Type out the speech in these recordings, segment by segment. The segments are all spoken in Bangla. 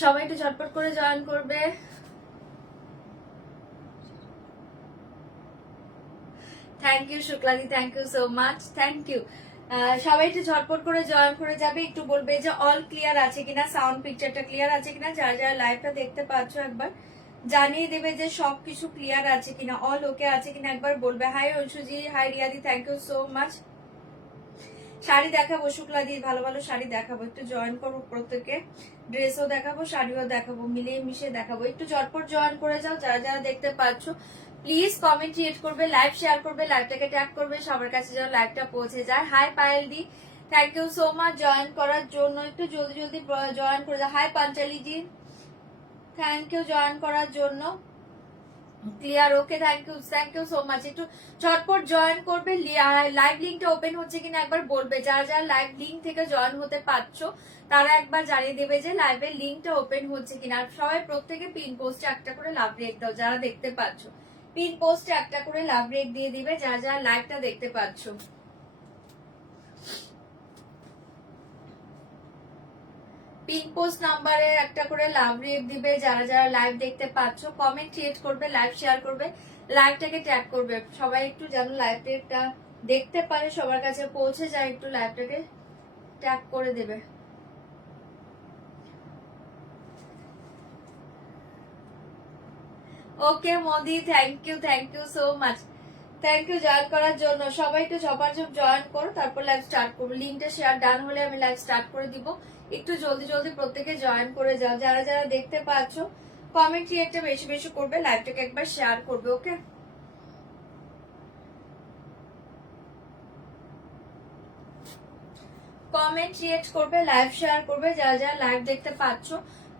সবাই একটু ঝটপট করে জয়েন করবে। থ্যাংক ইউ শুক্লাদি, thank you so much, thank you. সবাই একটু ঝটপট করে জয়েন করে যাবে, একটু বলবে যে অল ক্লিয়ার আছে কিনা, সাউন্ড পিকচারটা ক্লিয়ার আছে কিনা, যারা যারা লাইভটা দেখতে পাচ্ছ একবার জানিয়ে দেবে যে সবকিছু ক্লিয়ার আছে কিনা, অল ওকে আছে কিনা একবার বলবে। হাই ঐশুজি, হাই রিয়াদি, thank you so much. Sari দেখাবো শুক্লাদি, ভালো ভালো শাড়ি দেখাবো, একটু জয়েন করবো প্রত্যেকে। ড্রেসও দেখাবো, শাড়িও দেখাবো, মিলিয়ে মিশিয়ে দেখাবো। একটু ঝটপট জয়েন করে যাও যারা যারা দেখতে পাচ্ছ। প্লিজ কমেন্ট ক্রিয়েট করবে, লাইভ শেয়ার করবে, লাইভটাকে ট্যাগ করবে, সবার কাছে যেন লাইভটা পৌঁছে যায়। Hi Payel di, thank you so much join করার জন্য, একটু জলদি জলদি জয়েন করে যাও। Hi Panchali ji, thank you join করার জন্য। Clear, okay, thank you so much. একটু ঝটপট জয়েন করবে। লাইভ লিঙ্কটা ওপেন হচ্ছে কিনা একবার বলবে, যারা যারা লাইভ লিঙ্ক থেকে জয়েন হতে পারছো তারা একবার জানিয়ে দেবে যে লাইভের লিঙ্কটা ওপেন হচ্ছে কিনা। আর সবাই প্রত্যেকে পিন পোস্টে একটা করে লাভ রেক দাও, যারা দেখতে পাচ্ছ পিন পোস্টে একটা করে লাভ রেক দিয়ে দিবে যারা যারা লাইভটা দেখতে পাচ্ছ। পিন পোস্ট নাম্বারে একটা করে লাভ রেক দিবে যারা যারা লাইভ দেখতে পাচ্ছ। কমেন্ট ক্রিয়েট করবে, লাইভ শেয়ার করবে, লাইভটাকে ট্যাগ করবে। সবাই একটু যেন লাইভটা দেখতে পারে, সবার কাছে পৌঁছে যায়, একটু লাইভটাকে ট্যাগ করে দেবে। Okay Modi, thank you so much, thank you join করার জন্য। সবাই একটু ঝপাঝপ জয়েন করো, তারপর লাইভ স্টার্ট করবো। লিঙ্কটা শেয়ার ডান হলে আমি লাইভ স্টার্ট করে দিব। একটু জলদি জলদি প্রত্যেকে জয়েন করে যাও, যারা যারা দেখতে পাচ্ছ। কমেন্ট ক্রিয়েটটা বেশি বেশি করবে, লাইভটাকে একবার শেয়ার করবে। ওকে, কমেন্ট রিয়েক্ট করবে, লাইভ শেয়ার করবে, যারা যারা লাইভ দেখতে পাচ্ছ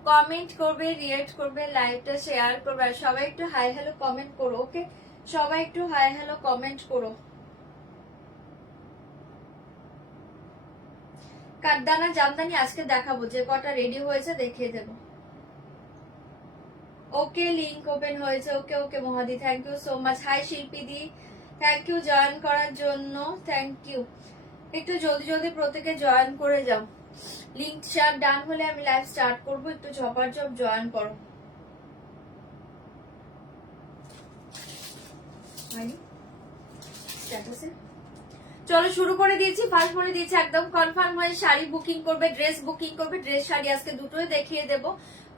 কমেন্ট করবে, রিয়েক্ট করবে, লাইভটা শেয়ার করবে। আর সবাই একটু হাই হ্যালো কমেন্ট করো। ওকে, সবাই একটু হাই হ্যালো কমেন্ট করো। কাঠদানা জামদানি আজকে দেখাবো, যে কটা রেডি হয়েছে দেখিয়ে দেব। ওকে, লিংক ওপেন হয়েছে। ওকে ওকে মহাদি, thank you so much. Hi Shilpi di, thank you join করার জন্য, থ্যাংক ইউ। একটু জলদি জলদি প্রত্যেকে জয়েন করে যাও। লিংক শেয়ার ডান হলে আমি লাইভ স্টার্ট করবো, একটু ঝপাঝপ জয়েন করো। চলো শুরু করে দিয়েছি, ফার্স্ট বলে দিয়েছি একদম কনফার্ম হয়ে শাড়ি বুকিং করবে, ড্রেস বুকিং করবে। ড্রেস শাড়ি আজকে দুটোই দেখিয়ে দেবো।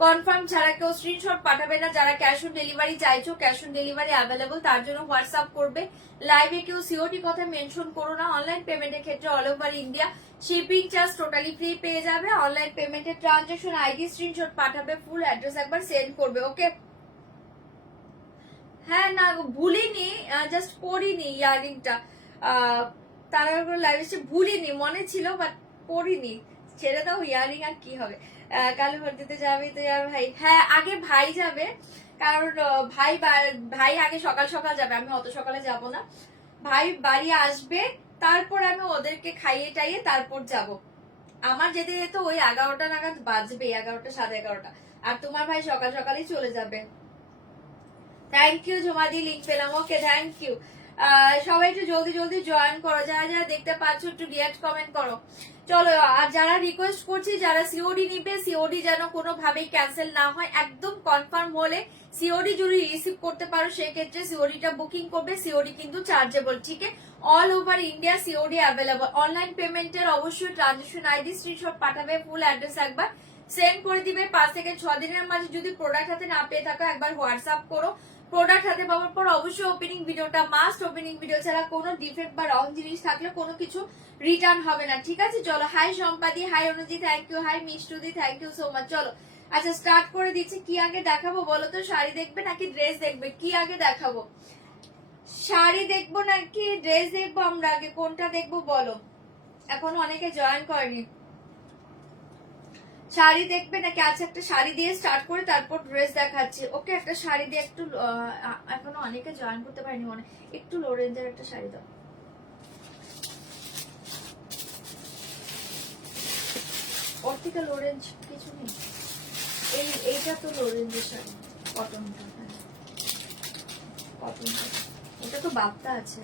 কনফার্ম ছাড়া কেউ স্ক্রিনশট পাঠাবে না। যারা ক্যাশ অন ডেলিভারি চাইছো, ক্যাশ অন ডেলিভারি অ্যাভেলেবল, তার জন্য হোয়াটসঅ্যাপ করবে। লাইভে কেউ সিওটি কথা মেনশন করো না। অনলাইন পেমেন্টের ক্ষেত্রে all over India shipping charge totally free পেয়ে যাবে। অনলাইন পেমেন্টের ট্রানজাকশন আইডি স্ক্রিনশট পাঠাবে, ফুল অ্যাড্রেস একবার সেন্ড করবে। ওকে, হ্যাঁ না ভুলিনি, জাস্ট পড়িনি ইয়ারিংটা। তার লাইভ এসে ভুলিনি, মনে ছিল বাট পড়িনি। ছেড়ে দাও, ইয়ারিং আর কি হবে। কালো ভর্তিতে যাবে তো আর ভাই, হ্যাঁ আগে ভাই যাবে, কারণ ভাই আগে সকাল সকাল যাবে, আমি অত সকালে যাব না। ভাই বাড়ি আসবে, তারপর আমি ওদেরকে খাইয়ে টাইয়ে তারপর যাব। আমার যেতে যেতে ওই 11টা নাগাদ বাজবে, 11টা 11:30। আর তোমার ভাই সকাল সকালই চলে যাবে। থ্যাংক ইউ জমাদি, লিঙ্ক পেলাম। ওকে, থ্যাংক ইউ। সবাই একটু জলদি জলদি জয়েন করো, যারা যারা দেখতে পাচ্ছ একটু রিয়াক্ট কমেন্ট করো। চলো, আর যারা রিকোয়েস্ট করছি যারা সিওডি নিবে, সিওডি যেন কোনোভাবেই ক্যান্সেল না হয়। একদম কনফার্ম হলে সিওডি যদি রিসিভ করতে পারো সেক্ষেত্রে সিওডিটা বুকিং করবে। সিওডি কিন্তু চার্জেবল, ঠিক আছে? All over India COD available. Online পেমেন্টের অবশ্যই ট্রানজাকশন আইডি স্ক্রিনশট পাঠাবে, ফুল অ্যাড্রেস একবার সেন্ড করে দিবে। 5 থেকে 6 দিনের মাঝে যদি প্রোডাক্ট হাতে না পেয়ে থাকো একবার হোয়াটসঅ্যাপ করো। প্রোডাক্ট হাতে পাওয়ার পর অবশ্যই ওপেনিং ভিডিওটা মাস্ট। ওপেনিং ভিডিও ছাড়া কোনো ডিফেক্ট বা রং জিনিস থাকলে কোনো কিছু রিটার্ন হবে না, ঠিক আছে? চলো, হাই সম্পাদি, হাই অনুজি, থ্যাংক ইউ। হাই মিষ্টুদি, থ্যাংক ইউ সো মাচ। চলো আচ্ছা স্টার্ট করে দিচ্ছি। কি আগে দেখাবো বলো তো? শাড়ি দেখবে নাকি ড্রেস দেখবে? কি আগে দেখাবো? শাড়ি দেখবো নাকি ড্রেস দেখবো? আমরা আগে কোনটা দেখবো বলো? এখন অনেকে জয়েন করেনি। শাড়ি দেখবে নাকি? আচ্ছা একটা শাড়ি দিয়ে স্টার্ট করে তারপর ড্রেস দেখাচ্ছি। ওকে, একটা শাড়ি দিয়ে একটু, এখনো অনেকে জয়েন করতে পারেনি মনে, একটু লো রেঞ্জের একটা শাড়ি দাও। ওর থেকে লো রেঞ্জ কিছু নেই? এইটা তো লো রেঞ্জের শাড়ি, কটনটা। হ্যাঁ কটনটা, এটা তো বাপ্তা আছে।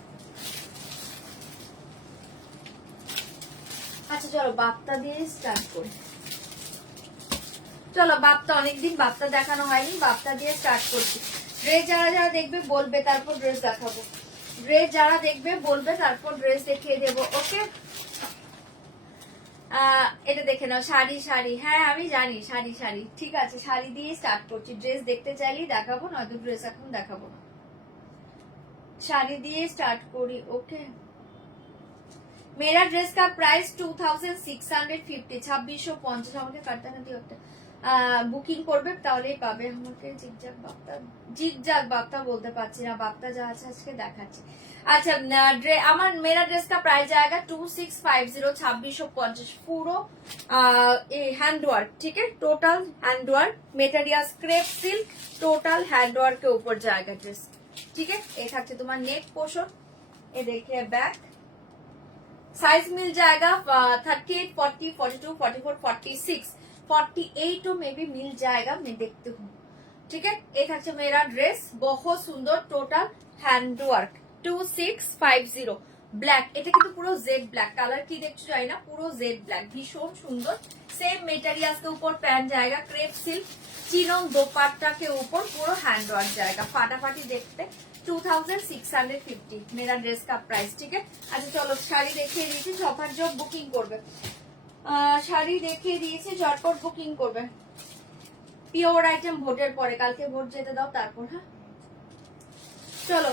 আচ্ছা চলো বাপ্তা দিয়ে স্টার্ট করি। চলো বাপ্তা, অনেকদিন বাপ্তা দেখানো হয়নি, বাপ্তা দিয়ে স্টার্ট করছি। ড্রেস যারা যারা দেখবে বলবে, তারপর ড্রেস দেখাবো। ড্রেস যারা দেখবে বলবে, তারপর ড্রেস দেখিয়ে দেবো। ওকে, এটা দেখে নাও, শাড়ি শাড়ি, হ্যাঁ আমি জানি শাড়ি শাড়ি, ঠিক আছে শাড়ি দিয়ে স্টার্ট করছি। ড্রেস দেখতে চাইলেই দেখাবো, নয়তো ড্রেস এখন দেখাবো না, শাড়ি দিয়ে স্টার্ট করি। ওকে, मेरा ड्रेस का प्राइस 2650, 2650। আমাকে কাটতে না দিও একটা, বুকিং করবে তাহলেই পাবে। আমাকে জিগজাগ বাপ্তা বলতে পারছি না, বাপ্তা যা আছে আজকে দেখাচ্ছি। আচ্ছা, আমার मेरा ड्रेस का प्राइस जाएगा 2650, 2650 পুরো हैंड वर्क, ठीक है, total hand work, material crepe silk, total hand work के ऊपर जाएगा ड्रेस, ठीक है। ये থাকছে তোমার নেক পোর্শন, ये देखिए बैक साइज मिल जाएगा 38, 40, 42, 44, 46, 48 में भी मिल जाएगा, मैं देखती हूँ, ठीक है। ये থাকছে मेरा ड्रेस, बहुत सुंदर, टोटल हैंड वर्क, 2650 ব্ল্যাক। এটা কিন্তু পুরো জেড ব্ল্যাক কালার, কি দেখছো জানি না, পুরো জেড ব্ল্যাক, ভীষণ সুন্দর। सेम मेटेरियल के ऊपर पैंट जाएगा, क्रेप सिल्क, चिनोन दोपट्टा के ऊपर पूरा हैंड वर्क जाएगा, फाटाफाटी देखते। 2650 मेरा ड्रेस का प्राइस, ठीक है। अच्छा चलो শাড়ি দেখিয়ে দিয়েছি, ঝপাঝপ বুকিং করবে। শাড়ি দেখিয়ে দিয়েছি, ঝটপট বুকিং করবে। পিওর আইটেম ভোটের পরে, কালকে ভোট যেতে দাও তারপর। হ্যাঁ চলো,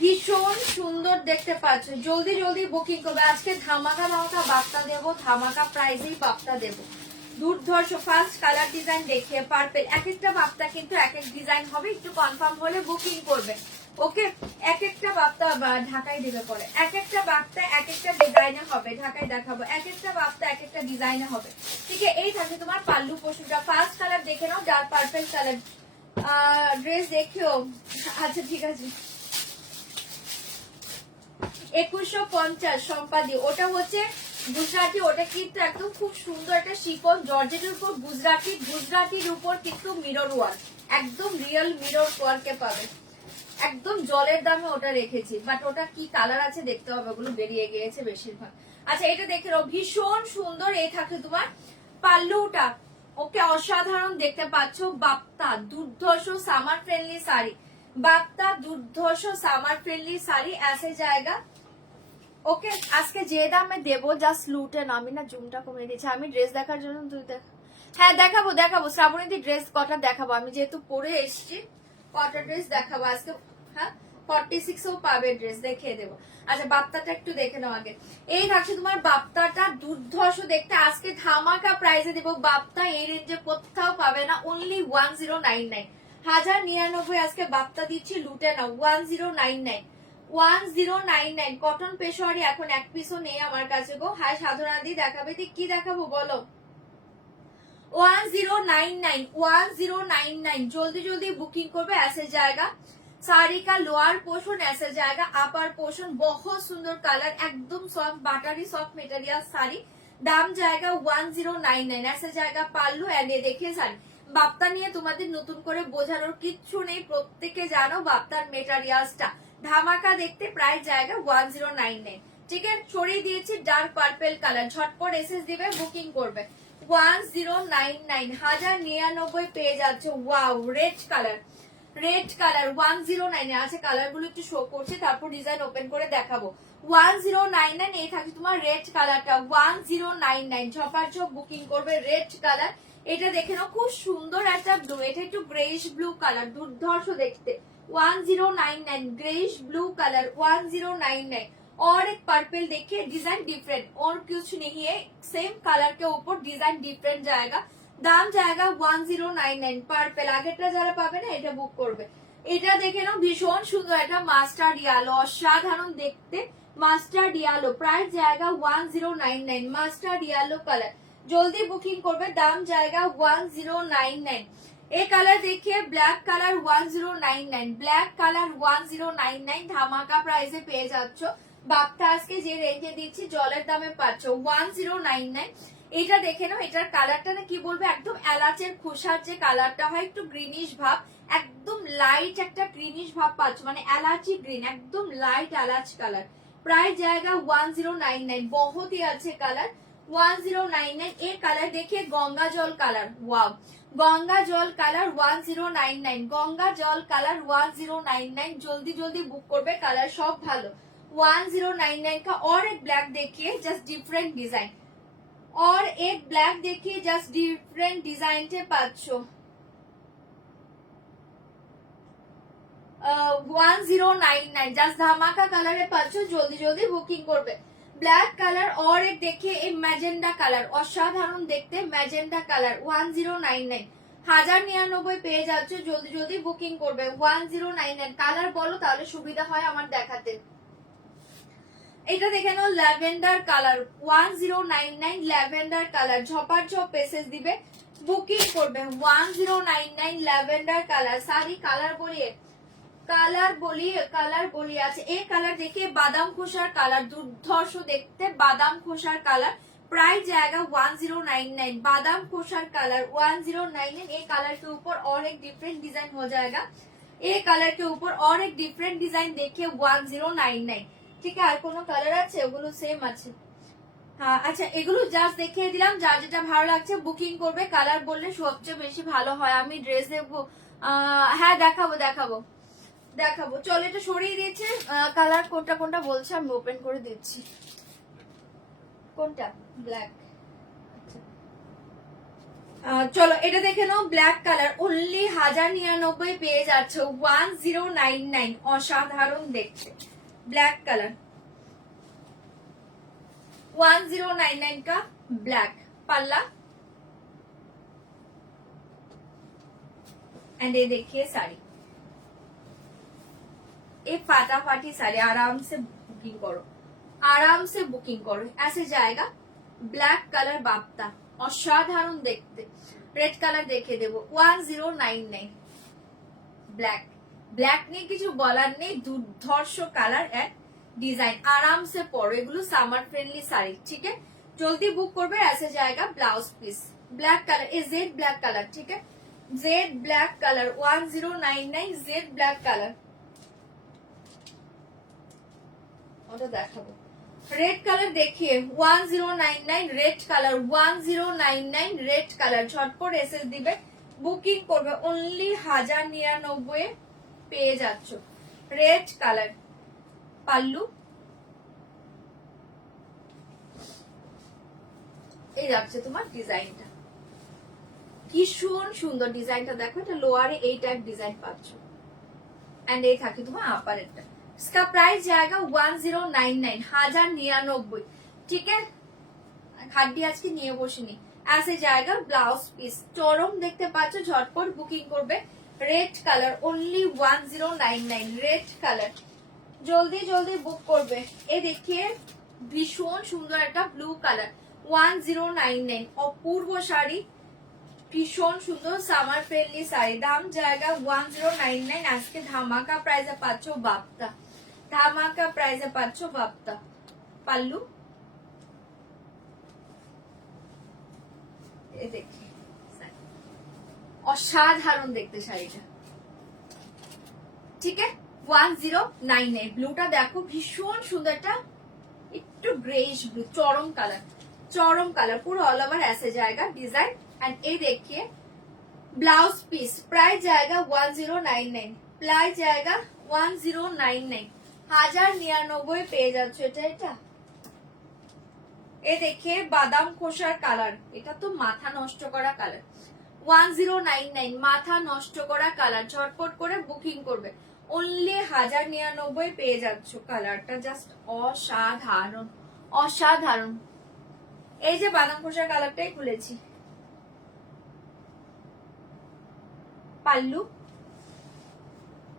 ভীষণ সুন্দর দেখতে পাচ্ছ, জলদি জলদি বুকিং করবে। আজকে ধামাকা ধামাকা বাপ্তা দেবো, ধামাকা প্রাইসেই বাপ্তা দেবো। দুর্ধর্ষ ফার্স্ট কালার ডিজাইন দেখিয়ে পার্পেল, এক একটা বাপ্তা কিন্তু এক এক ডিজাইন হবে, একটু কনফার্ম হলে বুকিং করবে। ওকে, এক একটা বাপ্তা ঢাকায় দেবে পরে, এক একটা বাপ্তা এক একটা ডিজাইনে হবে, ঢাকায় দেখাবো, এক একটা বাপ্তা এক একটা ডিজাইনে হবে, ঠিক আছে। এই থাকে তোমার পাল্লু পোশাকটা, ফার্স্ট কালার দেখে নাও, ডার্ক পার্পেল কালার। ড্রেস দেখিও, আচ্ছা ঠিক আছে। 2150 সম্পাদি, ওটা হচ্ছে গুজরাটি, ওটা কিন্তু একদম খুব সুন্দর একটা শিফন জর্জেটের উপর গুজরাটি, গুজরাটির উপর কিন্তু মিরর ওয়ার্ক, একদম রিয়েল মিরর ওয়ার্কে পাবে, একদম জলের দামে ওটা রেখেছি, বাট ওটা কি কালার আছে দেখতে হবে, ওগুলো বেরিয়ে গিয়েছে বেশিরভাগ। আচ্ছা এটা দেখে নাও, ভীষণ সুন্দর। এই থাকে তোমার পাল্লুটা, ওকে অসাধারণ দেখতে পাচ্ছ। বাপ্তা দুর্ধর্ষ সামার ফ্রেন্ডলি শাড়ি, বাপ্তা দুর্ধর্ষ সামার ফ্রেন্ডলি শাড়ি ऐसे जाएगा। ওকে, আজকে যে দামে দেবো জাস্ট লুটে না, আমি না জুমটা কমিয়ে দিচ্ছি, আমি ড্রেস দেখার জন্য তুই দেখ। হ্যাঁ দেখাবো দেখাবো, শ্রাবণীদি ড্রেস কটা দেখাবো, আমি যেহেতু পরে এসছি কটা ড্রেস দেখাবো আজকে। হ্যাঁ 46ও পাবে ড্রেস, দেখিয়ে দেবো। আচ্ছা বাপ্তাটা একটু দেখে নাও আগে। এই থাকছে তোমার বাপ্তাটা দুর্ধর্ষ দেখতে, আজকে ধামাকা প্রাইসে দেবো। বাপ্তা এই রেঞ্জে কোথাও পাবে না, অনলি 1099, 1099 আজকে বাপ্তা দিচ্ছি, লুটে নাও। 1099, 1099 কটন পেশোয়ারি, এখন এক পিসও নেই আমার কাছে গো। হাই সাধনাদি দেখাবে, কি দেখাবো বলো। 1099, 1099 জলদি জলদি বুকিং করবে। ऐसे जाएगा साड़ी का लोअर पोर्शन, ऐसे जाएगा अपर पोर्शन, बहुत सुंदर कलर, एकदम सॉफ्ट बाटारी सॉफ्ट मटेरियल साड़ी, दाम जाएगा 1099। ऐसे जाएगा पाल्लू एंड ये देखिए साड़ी। বাপ্তা নিয়ে তোমাদের নতুন করে বোঝানোর কিচ্ছু নেই, প্রত্যেকে জানো বাপ্তার মেটেরিয়ালসটা ধামাকা দেখতে, প্রাইস জায়গা 1099, ঠিক আছে। ছড়িয়ে দিয়েছি ডার্ক পার্পেল কালার, ঝটপট এসএস দিবে, বুকিং করবে। 1099, 1099 পেয়ে যাচ্ছে। Wow, red colour, red colour 1099 আছে, কালার গুলো একটু শো করছে, তারপর ডিজাইন ওপেন করে দেখাবো। 1099 এই থাকে তোমার রেড কালারটা, 1099 ঝপাঝপ বুকিং করবে। রেড কালার, এটা দেখে নাও, খুব সুন্দর একটা ব্লু, এটা একটু গ্রেইশ ব্লু কালার, দুর্ধর্ষ দেখতে। 1099 ग्रेइश ब्लू कलर 1099। और एक पर्पल देखिए, डिजाइन डिफरेंट और कुछ नहीं है, सेम कलर के ऊपर डिजाइन डिफरेंट जाएगा, दाम जाएगा 1099। पर्पल আগেরটা যারা পাবে না এটা বুক করবে। এটা দেখে নাও, ভীষণ সুন্দর, এটা মাস্টার্ড ইয়েলো, অসাধারণ দেখতে, মাস্টার্ড ইয়েলো, প্রাইস जाएगा 1099, মাস্টার্ড ইয়েলো কালার, জলদি বুকিং করবে, দাম जाएगा 1099। এই কালার দেখিয়ে ব্ল্যাক কালার 1099, ব্ল্যাক কালার 1099 ধামাকা প্রাইসে পেয়ে যাচ্ছ। বাপ্তা আজকে যে রেঞ্জে দিচ্ছি জলের দামে পাচ্ছ 1099। এটা দেখে নাও, এটার কালারটা না কি বলবো, একদম এলাচের খোসার যে কালারটা হয়, একটু গ্রিনিশ ভাব, একদম লাইট একটা গ্রিনিশ ভাব পাচ্ছ, মানে এলাচি গ্রিন, একদম লাইট এলাচ কালার, প্রাইস জায়গা 1099। বহুত ही अच्छे কালার 1099। এর কালার দেখে গঙ্গা জল কালার, ওয়াও গঙ্গা জল কালার 1099, গঙ্গা জল কালার 1099। जल्दी जल्दी बुक করবে, কালার সব ভালো। 1099 का और एक ब्लैक देखिए, जस्ट डिफरेंट डिजाइन, और एक ब्लैक देखिए जस्ट डिफरेंट डिजाइन टे पाচ্ছ 1099 জাস্ট ধামাকা কালারে পাচ্ছ, জলদি জলদি বুকিং করবে। ব্ল্যাক কালার और एक देखिए এই ম্যাজেন্ডা কালার, অসাধারণ দেখতে ম্যাজেন্ডা কালার 1099, 1099 পেয়ে যাচ্ছ, জলদি জলদি বুকিং করবে। 1099 কালার বলো তাহলে সুবিধা হয় আমার দেখাতে। এটা দেখে নাও ল্যাভেন্ডার কালার 1099, ল্যাভেন্ডার কালার ঝপাঝপ পেসেস দিবে, বুকিং করবে। 1099 ল্যাভেন্ডার কালার শাড়ি কালার বলিয়ে কালার বলিয়ে আছে। এই কালার देखिए बादाम खोसार কালার, দুর্ধর্ষ দেখতে বাদাম खोसार কালার, प्राइस जाएगा 1099, बादाम खोसार कलर 1099। ये कलर के ऊपर और एक डिफरेंट डिजाइन हो जाएगा, ये कलर के ऊपर और एक डिफरेंट डिजाइन देखिए 1099। ঠিক আছে, আর কোনো কালার আছে? ওগুলো সেম আছে। হ্যাঁ আচ্ছা, এগুলো জাস্ট দেখিয়ে দিলাম, যার যেটা ভালো লাগছে বুকিং করবে। কালার বললে সবচেয়ে বেশি ভালো হয়। আমি ড্রেস দেবো, হ্যাঁ দেখাবো দেখাবো দেখাবো। চলো এটা সরিয়ে দিয়েছে, কালার কোনটা কোনটা বলছে আমি ওপেন করে দিচ্ছি। কোনটা? ব্ল্যাক। চলো এটা দেখে নাও, ব্ল্যাক কালার অনলি 1099 পেয়ে যাচ্ছ 1099, অসাধারণ দেখতে ब्लैक कलर 1099 का ब्लैक पल्ला। एंड ये देखिए साड़ी, एक फाटाफाटी साड़ी, आराम से बुकिंग करो, आराम से बुकिंग करो। ऐसे जाएगा ब्लैक कलर बाप्ता, असाधारण देखते। रेड कलर देखे देवो 1099 ब्लैक, ব্ল্যাক নিয়ে কিছু বলার নেই, দুর্ধর্ষ কালার এন্ড ডিজাইন, আরাম সে পরো, এগুলো সামার ফ্রেন্ডলি শাড়ি। ঠিক আছে, জলদি বুক করবে। ऐसे जाएगा ब्लाउज पीस ब्लैक कलर, ये जेड ब्लैक कलर। ठीक है, Z black colour 1099, Z black colour. ওটা দেখাবো। रेड कलर देखिए 1099, रेड कलर 1099, रेड कलर ঝটপট এসএস দিবে, বুকিং করবে। অনলি 1099 পেয়ে যাচ্ছ। রেড কালার পাল্লু, এই যাচ্ছে তোমার ডিজাইনটা, ভীষণ সুন্দর ডিজাইনটা দেখো। এটা লোয়ারে এই টাইপ ডিজাইন পাচ্ছ, এন্ড এই থাকে তোমার আপারেরটা। इसका प्राइस जाएगा 1099, 1099। ठीक है, খাড্ডি আজকে নিয়ে বসিনি। ऐसे जाएगा ब्लाउज পিস, চরম দেখতে পাচ্ছ, ঝটপট বুকিং করবে। Red colour only 1099, red colour জলদি জলদি বুক করবে। এ দেখিয়ে ভীষণ সুন্দর একটা ব্লু কালার 1099, অপূর্ব শাড়ি, ভীষণ সুন্দর সামার ফ্রেন্ডলি শাড়ি। দাম জায়গা 1099, আজকে ধামাকা প্রাইসে পাচ্ছ বাপ্তা, ধামাকা প্রাইসে পাচ্ছ বাপ্তা। পাল্লু এ দেখি, অসাধারণ দেখতে শাড়িটা। ঠিক আছে, 1099। ব্লুটা দেখো ভীষণ সুন্দর, একটা একটু গ্রেইশ ব্লু, চরম কালার, চরম কালার, পুরো অল ওভার ऐसे जाएगा डिजाइन। एंड ये देखिए ब्लाउज पीस, प्राइस जाएगा 1099, प्राइस जाएगा 1099, 1099 পেয়ে যাচ্ছে। এটা এ देखिए বাদাম খোসার কালার, এটা তো মাথা নষ্ট করা কালার। 1099, মাথা নষ্ট করা কালার, ঝটপট করে বুকিং করবে। অনলি 1099 পেয়ে যাচ্ছ। কালারটা জাস্ট অসাধারণ, অসাধারণ। এই যে বাদাম খোসার কালারটাই খুলেছি। পাল্লু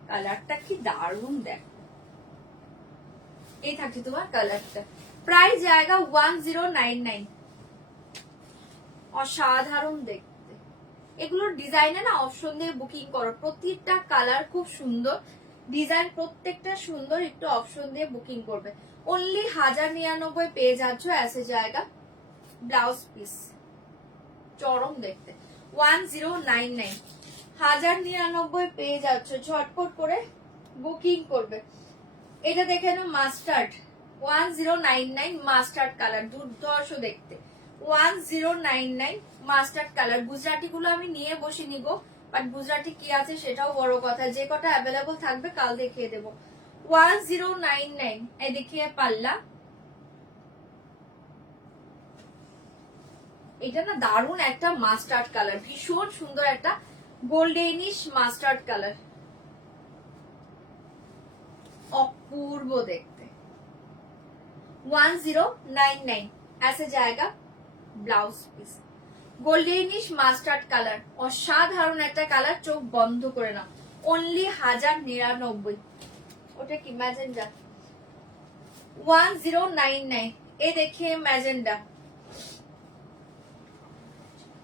কালারটা কি দারুণ দেখো, এই থাকছে তোমার কালারটা। প্রাইস জায়গা 1099, অসাধারণ দেখতে। এগুলোর ডিজাইনে না অপশন দিয়ে বুকিং করো, প্রত্যেকটা কালার খুব সুন্দর, ডিজাইন প্রত্যেকটা সুন্দর, একটু অপশন দিয়ে বুকিং করবে। অনলি 1099 পেয়ে যাচ্ছ। ऐसे जाएगा ব্লাউজ পিস, চরম দেখতে 1099, 1099 পেয়ে যাচ্ছ। ঝটপট করে বুকিং করবে। এটা দেখে নাও মাস্টার্ড 1099, মাস্টার্ড কালার, দুর্ধর্ষ দেখতে, 1099 মাস্টার্ড কালার। গুজরাটি গুলো আমি নিয়ে বসে নিব, বাট গুজরাটি কি আছে সেটাও বড় কথা, যে কটা অ্যাভেলেবল থাকবে কাল দেখিয়ে দেবো। 1099 এই দেখিয়ে পাল্লা, এটা না দারুন একটা মাস্টার্ড কালার, ভীষণ সুন্দর একটা গোল্ডেনিশ মাস্টার্ড কালার, অপূর্ব দেখতে। 1099 ऐसे जाएगा blouse piece, goldenish mustard colour, অসাধারণ একটা কালার, চোখ বন্ধ করে না, অনলি 1099। ওটা কি ম্যাজেন্ডা? 1099 এ দেখে ম্যাজেন্ডা,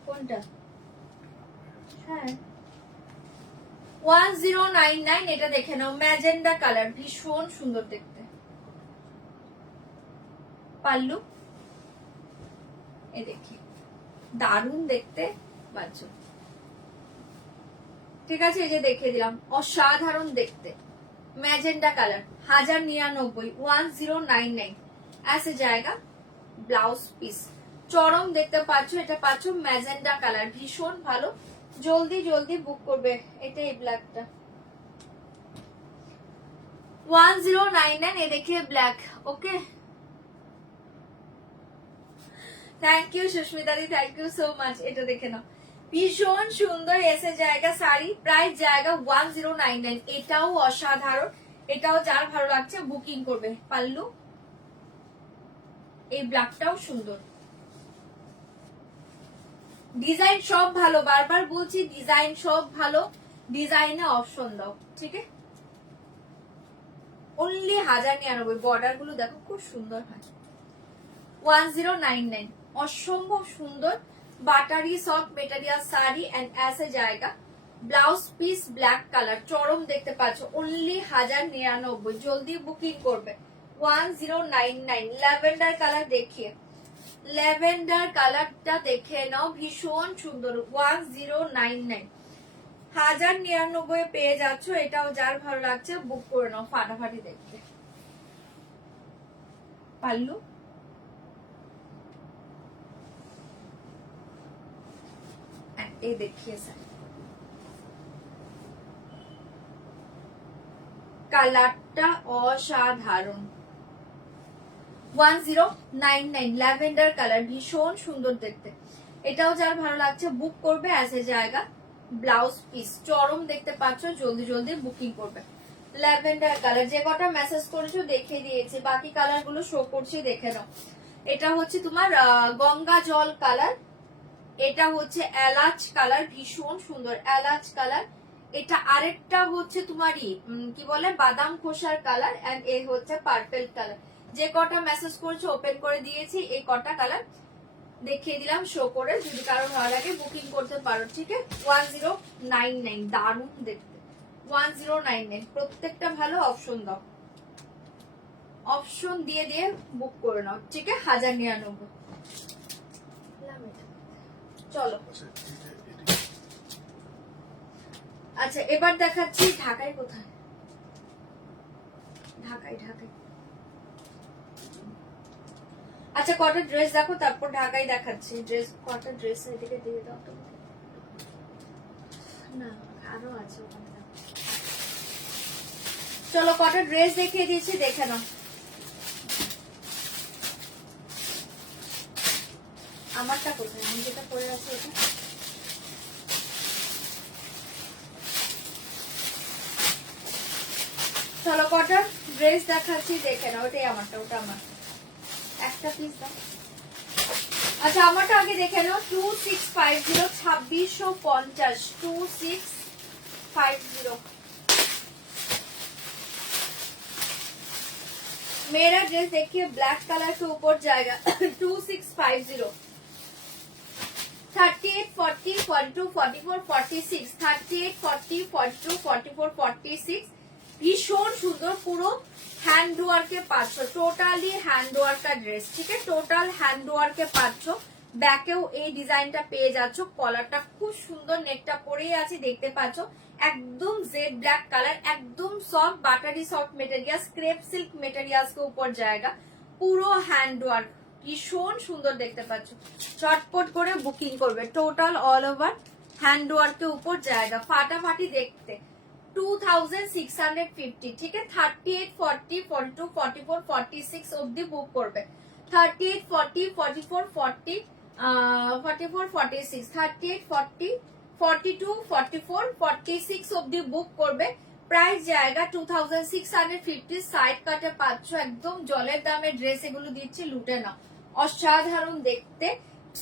কোনটা? হ্যাঁ 1099 এটা দেখে নাও, ম্যাজেন্ডা কালার, ভীষণ সুন্দর দেখতে। পাল্লু এ দেখি, দারুণ দেখতে পাচ্ছ, ঠিক আছে, এই যে দেখিয়ে দিলাম, অসাধারণ দেখতে, ম্যাজেন্ডা কালার, 1099 1099 ऐसे जाएगा ব্লাউজ পিস, চরম দেখতে পাচ্ছ, এটা পাচ্ছ ম্যাজেন্ডা কালার, ভীষণ ভালো, জলদি জলদি বুক করবে। এটা এই ব্ল্যাকটা 1099 এ দেখিয়ে black. Okay, thank you Susmita di, thank you so much. এটা দেখে নাও, ভীষণ সুন্দর এসে জায়গা শাড়ি, প্রাইস জায়গা 1099, এটাও অসাধারণ, এটাও যার ভালো লাগছে বুকিং করবে। পাল্লু এই ব্ল্যাকটাও সুন্দর, ডিজাইন সব ভালো, বারবার বলছি ডিজাইন সব ভালো, ডিজাইনে অপশন দাও, ঠিক আছে। অনলি 1099, বর্ডার গুলো দেখো খুব সুন্দর হয়। 1099 অসম্ভব সুন্দর buttery soft material sari and ऐसे जाएगा ব্লাউজ পিস ব্ল্যাক কালার, চরম দেখতে পাচ্ছ, অনলি 1099, জলদি বুকিং করবে। 1099 ল্যাভেন্ডার কালার দেখিয়ে, ল্যাভেন্ডার কালারটা দেখে নাও, ভীষণ সুন্দর। 1099 1099 পেয়ে যাচ্ছ, এটাও যার ভালো লাগছে বুক করে নাও ফাটাফাটি দেখতে। পাল্লু এই দেখিয়ে স্যার, কালারটা অসাধারণ। 1099 ল্যাভেন্ডার কালার, ভীষণ সুন্দর দেখতে, এটাও যার ভালো লাগছে বুক করবে। ऐसे जाएगा ব্লাউজ পিস, চরম দেখতে পাচ্ছ, জলদি জলদি বুকিং করবে। ল্যাভেন্ডার কালার, যে কটা মেসেজ করেছো দেখে দিয়েছি, বাকি কালার গুলো শো করছি, দেখে নাও। এটা হচ্ছে তোমার গঙ্গা জল কালার, এটা হচ্ছে এলাচ কালার, ভীষণ সুন্দর এলাচ কালার, এটা আরেকটা হচ্ছে তোমারই কি বলে বাদাম খোসার কালার, এন্ড এ হচ্ছে পার্পল কালার। যে কটা মেসেজ করেছো ওপেন করে দিয়েছি, এই কটা কালার দেখিয়ে দিলাম শো করে, যদি কারো ভালো লাগে বুকিং করতে পারো, ঠিক আছে। 1099 দারুণ দেখতে, 1099 প্রত্যেকটা ভালো, অপশন দাও, অপশন দিয়ে দিয়ে বুক করে নাও, ঠিক আছে। 1099 চলো। আচ্ছা এবার দেখাচ্ছি ঢাকায়, কোথায় ঢাকায়, ঢাকায় আচ্ছা কটা ড্রেস দেখো, তারপর ঢাকায় দেখাচ্ছি। ড্রেস কটা ড্রেস এদিকে দিয়ে দাও তো, না আরো আছে ওখানে। চলো কটা ড্রেস দেখিয়ে দিয়েছি, দেখে নাও। আমারটা কোথায়, আমি যেটা পরে আছি ওটা, চলো কটা ড্রেস দেখাচ্ছি, দেখে নাও। ওটাই আমারটা, ওটা আমার একটা পিস দাও। আচ্ছা আমারটা আগে দেখে নাও। 2650 2650 2650। मेरा ड्रेस देखिए ब्लैक कलर के ऊपर जाएगा 2650। 38 40 42 44 46 38 40 42 44 46 ভীষণ সুন্দর, পুরো হ্যান্ড ওয়ার্কে পাচ্ছ, টোটালি হ্যান্ড ওয়ার্ক ড্রেস, ঠিক আছে, টোটাল হ্যান্ড ওয়ার্কে পাচ্ছ। ব্যাকেও এই ডিজাইনটা পেয়ে যাচ্ছ, কলারটা খুব সুন্দর, নেকটা পরেই আছে দেখতে পাচ্ছ, একদম জেড ব্लैक কালার, একদম soft buttery soft material, crepe silk materials के ऊपर जाएगा, পুরো হ্যান্ড ওয়ার্ক, ভীষণ সুন্দর দেখতে পাচ্ছ, চটপট করে বুকিং করবে। টোটাল অল ওভার হ্যান্ড ওয়ার্কের উপর জায়গা, ফাটাফাটি দেখতে। 2650, ঠিক আছে। 38, 40, 42, 44, 46 অব্দি বুক করবে। 38, 40, 44, 40, 44, 46, 38, 40, 42, 44, 46 অব্দি বুক করবে। প্রাইস জায়গা 2650, সাইড কাটে পাচ্ছ, একদম জলের দামের ড্রেস এগুলো দিচ্ছে, লুটে না। অসাধারণ দেখতে,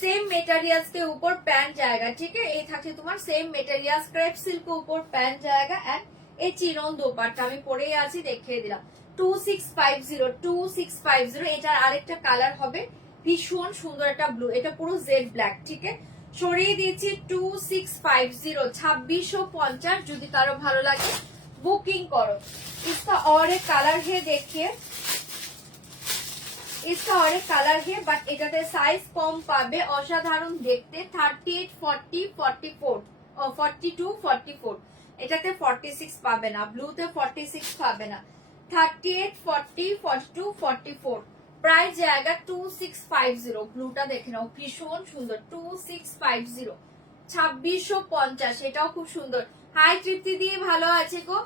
সেম মেটেরিয়ালস के ऊपर প্যান্ট জায়গা, ঠিক আছে। এই থাকছে তোমার সেম মেটেরিয়ালস, ক্রেপ সিল্ক উপর প্যান্ট জায়গা, এন্ড এই চিনন দোপাট্টা আমি পরেই আছি, দেখিয়ে দিলাম। 2650, এটার আরেকটা কালার হবে ভীষণ সুন্দর একটা ব্লু, এটা পুরো জেড ব্ল্যাক, ঠিক আছে। সরিয়ে দিয়েছি 2650, 2650। যদি কারো ভালো লাগে বুকিং করো। इसका और एक कलर है, देखिए इसका और एक कलर है, বাট এটাতে সাইজ কম পাবে, অসাধারণ দেখতে। 38, 40, 44, 42, 44, এটাতে 46 পাবে না, ব্লুতে 46 পাবে না। 38, 40, 42, 44, প্রাইস জায়গা 2650। ব্লুটা দেখে নাও, ভীষণ সুন্দর। 2650, 2650, এটাও খুব সুন্দর। হাই তৃপ্তি দিয়ে ভালো আছে গো,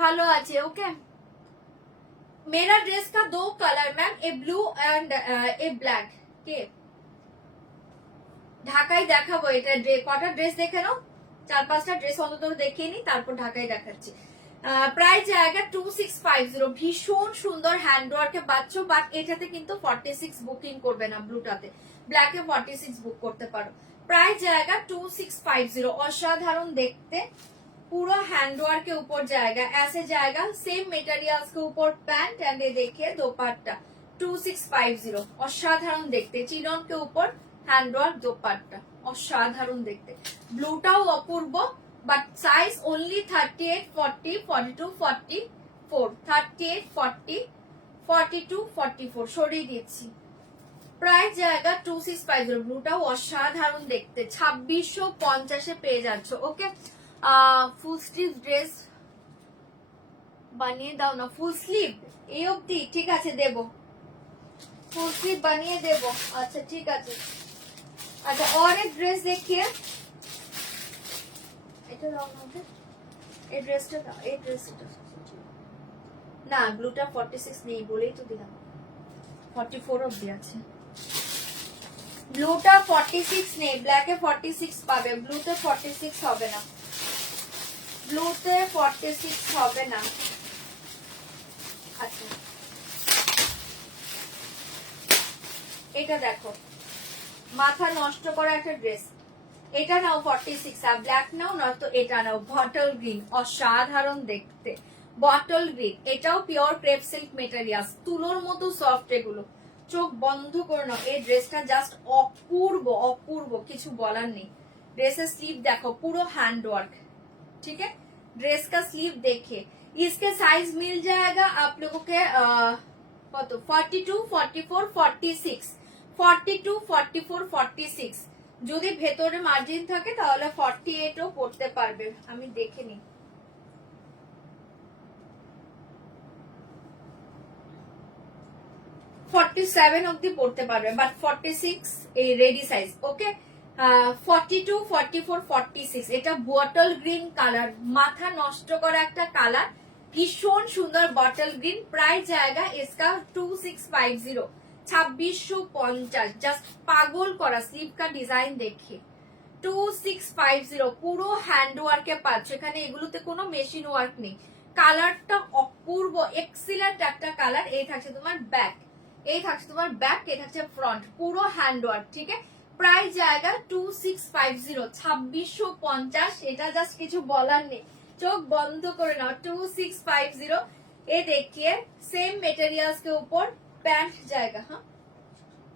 ভালো আছে, ওকে। मेरा ड्रेस का 2 colour ma'am, A blue and A black के ঢাকায় দেখাবো। এটা কটা ড্রেস দেখে নাও, 4-5টা ড্রেস অন্তত দেখিয়ে নি, তারপর ঢাকায় দেখাচ্ছি। প্রাইস জায়গা 2650, ভীষণ সুন্দর হ্যান্ড ওয়ার্কে পাচ্ছ, বাট এটাতে কিন্তু 46 বুকিং করবে না, ব্লুটাতে। ব্ল্যাকে 46 বুক করতে পারো। প্রাইস জায়গা 2650, অসাধারণ দেখতে, पूरा हैंडवर्क के ऊपर जाएगा, ऐसे जाएगा, सेम मेटेरियल्स के ऊपर पैंट एंड ये देखिए दोपट्टा। 2650, অসাধারণ দেখতে, চিনন के ऊपर हैंडवर्क दोपट्टा, অসাধারণ দেখতে। ব্লুটাও অপূর্ব, বাট সাইজ অনলি 38, 40, 42, 44, 38, 40, 42, 44 সরিয়ে দিচ্ছি। প্রাইস জায়গা 2650, ব্লুটাও অসাধারণ দেখতে, 2650 পেয়ে যাচ্ছ, ওকে। ফুল স্লিভ ড্রেস বানিয়ে দাও না, ফুল স্লিভ এই অবধি, ঠিক আছে দেব, ফুল স্লিভ বানিয়ে দেব, আচ্ছা ঠিক আছে। আচ্ছা और एक ड्रेस देखिए, এটা দাও না, এই ড্রেসটা দাও, এই ড্রেসটা না, ব্লুটা 46 নেই বলেই তো দিলাম, 44 অবধি আছে। ব্লুটা 46 নেই, ব্ল্যাকে 46 পাবে, ব্লুতে 46 হবে না, ব্লুতে 46 হবে না। আচ্ছা এটা দেখো, মাথা নষ্ট করা একটা ড্রেস, এটা নাও 46, আর ব্ল্যাক নাও, নয়তো এটা নাও, বটল গ্রিন, অসাধারণ দেখতে, বটল গ্রিন। এটাও পিওর ক্রেপ সিল্ক মেটেরিয়ালস, তুলোর মতো সফট, এগুলো চোখ বন্ধ করে নাও। এই ড্রেসটা জাস্ট অপূর্ব, অপূর্ব, কিছু বলার নেই। ড্রেসের স্লিভ দেখো, পুরো হ্যান্ড ওয়ার্ক, ठीक है। ड्रेस का स्लीव देखिए, इसके साइज मिल जाएगा आप लोगों के 42, 44, 46, 42, 44, 46। যদি ভেতরে মার্জিন থাকে তাহলে 48 ও পড়তে পারবে, আমি দেখে নি। 47 অবধি পড়তে পারবে, বাট 46 এই রেডি সাইজ, ওকে। 42, 44, 46, এটা বটল গ্রিন কালার, মাথা নষ্ট করা একটা কালার, ভীষণ সুন্দর বটল গ্রিন। প্রাইস জায়গা इसका 2650, 2650, জাস্ট পাগল করা। স্লিভ কা ডিজাইন দেখে 2650, পুরো হ্যান্ড ওয়ার্কে পাচ্ছ, এখানে এগুলোতে কোনো মেশিন ওয়ার্ক নেই। কালারটা অপূর্ব, এক্সিলেন্ট একটা কালার। এই থাকছে তোমার ব্যাক, এই থাকছে তোমার ব্যাক, এই থাকছে ফ্রন্ট, পুরো হ্যান্ড ওয়ার্ক, ঠিক আছে। প্রাইস জায়গা 2650, 2650, এটা জাস্ট কিছু বলার নেই, চোখ বন্ধ করে নাও। 2650, ये देखिए सेम मटेरियल्स के ऊपर पैंट जाएगा, हाँ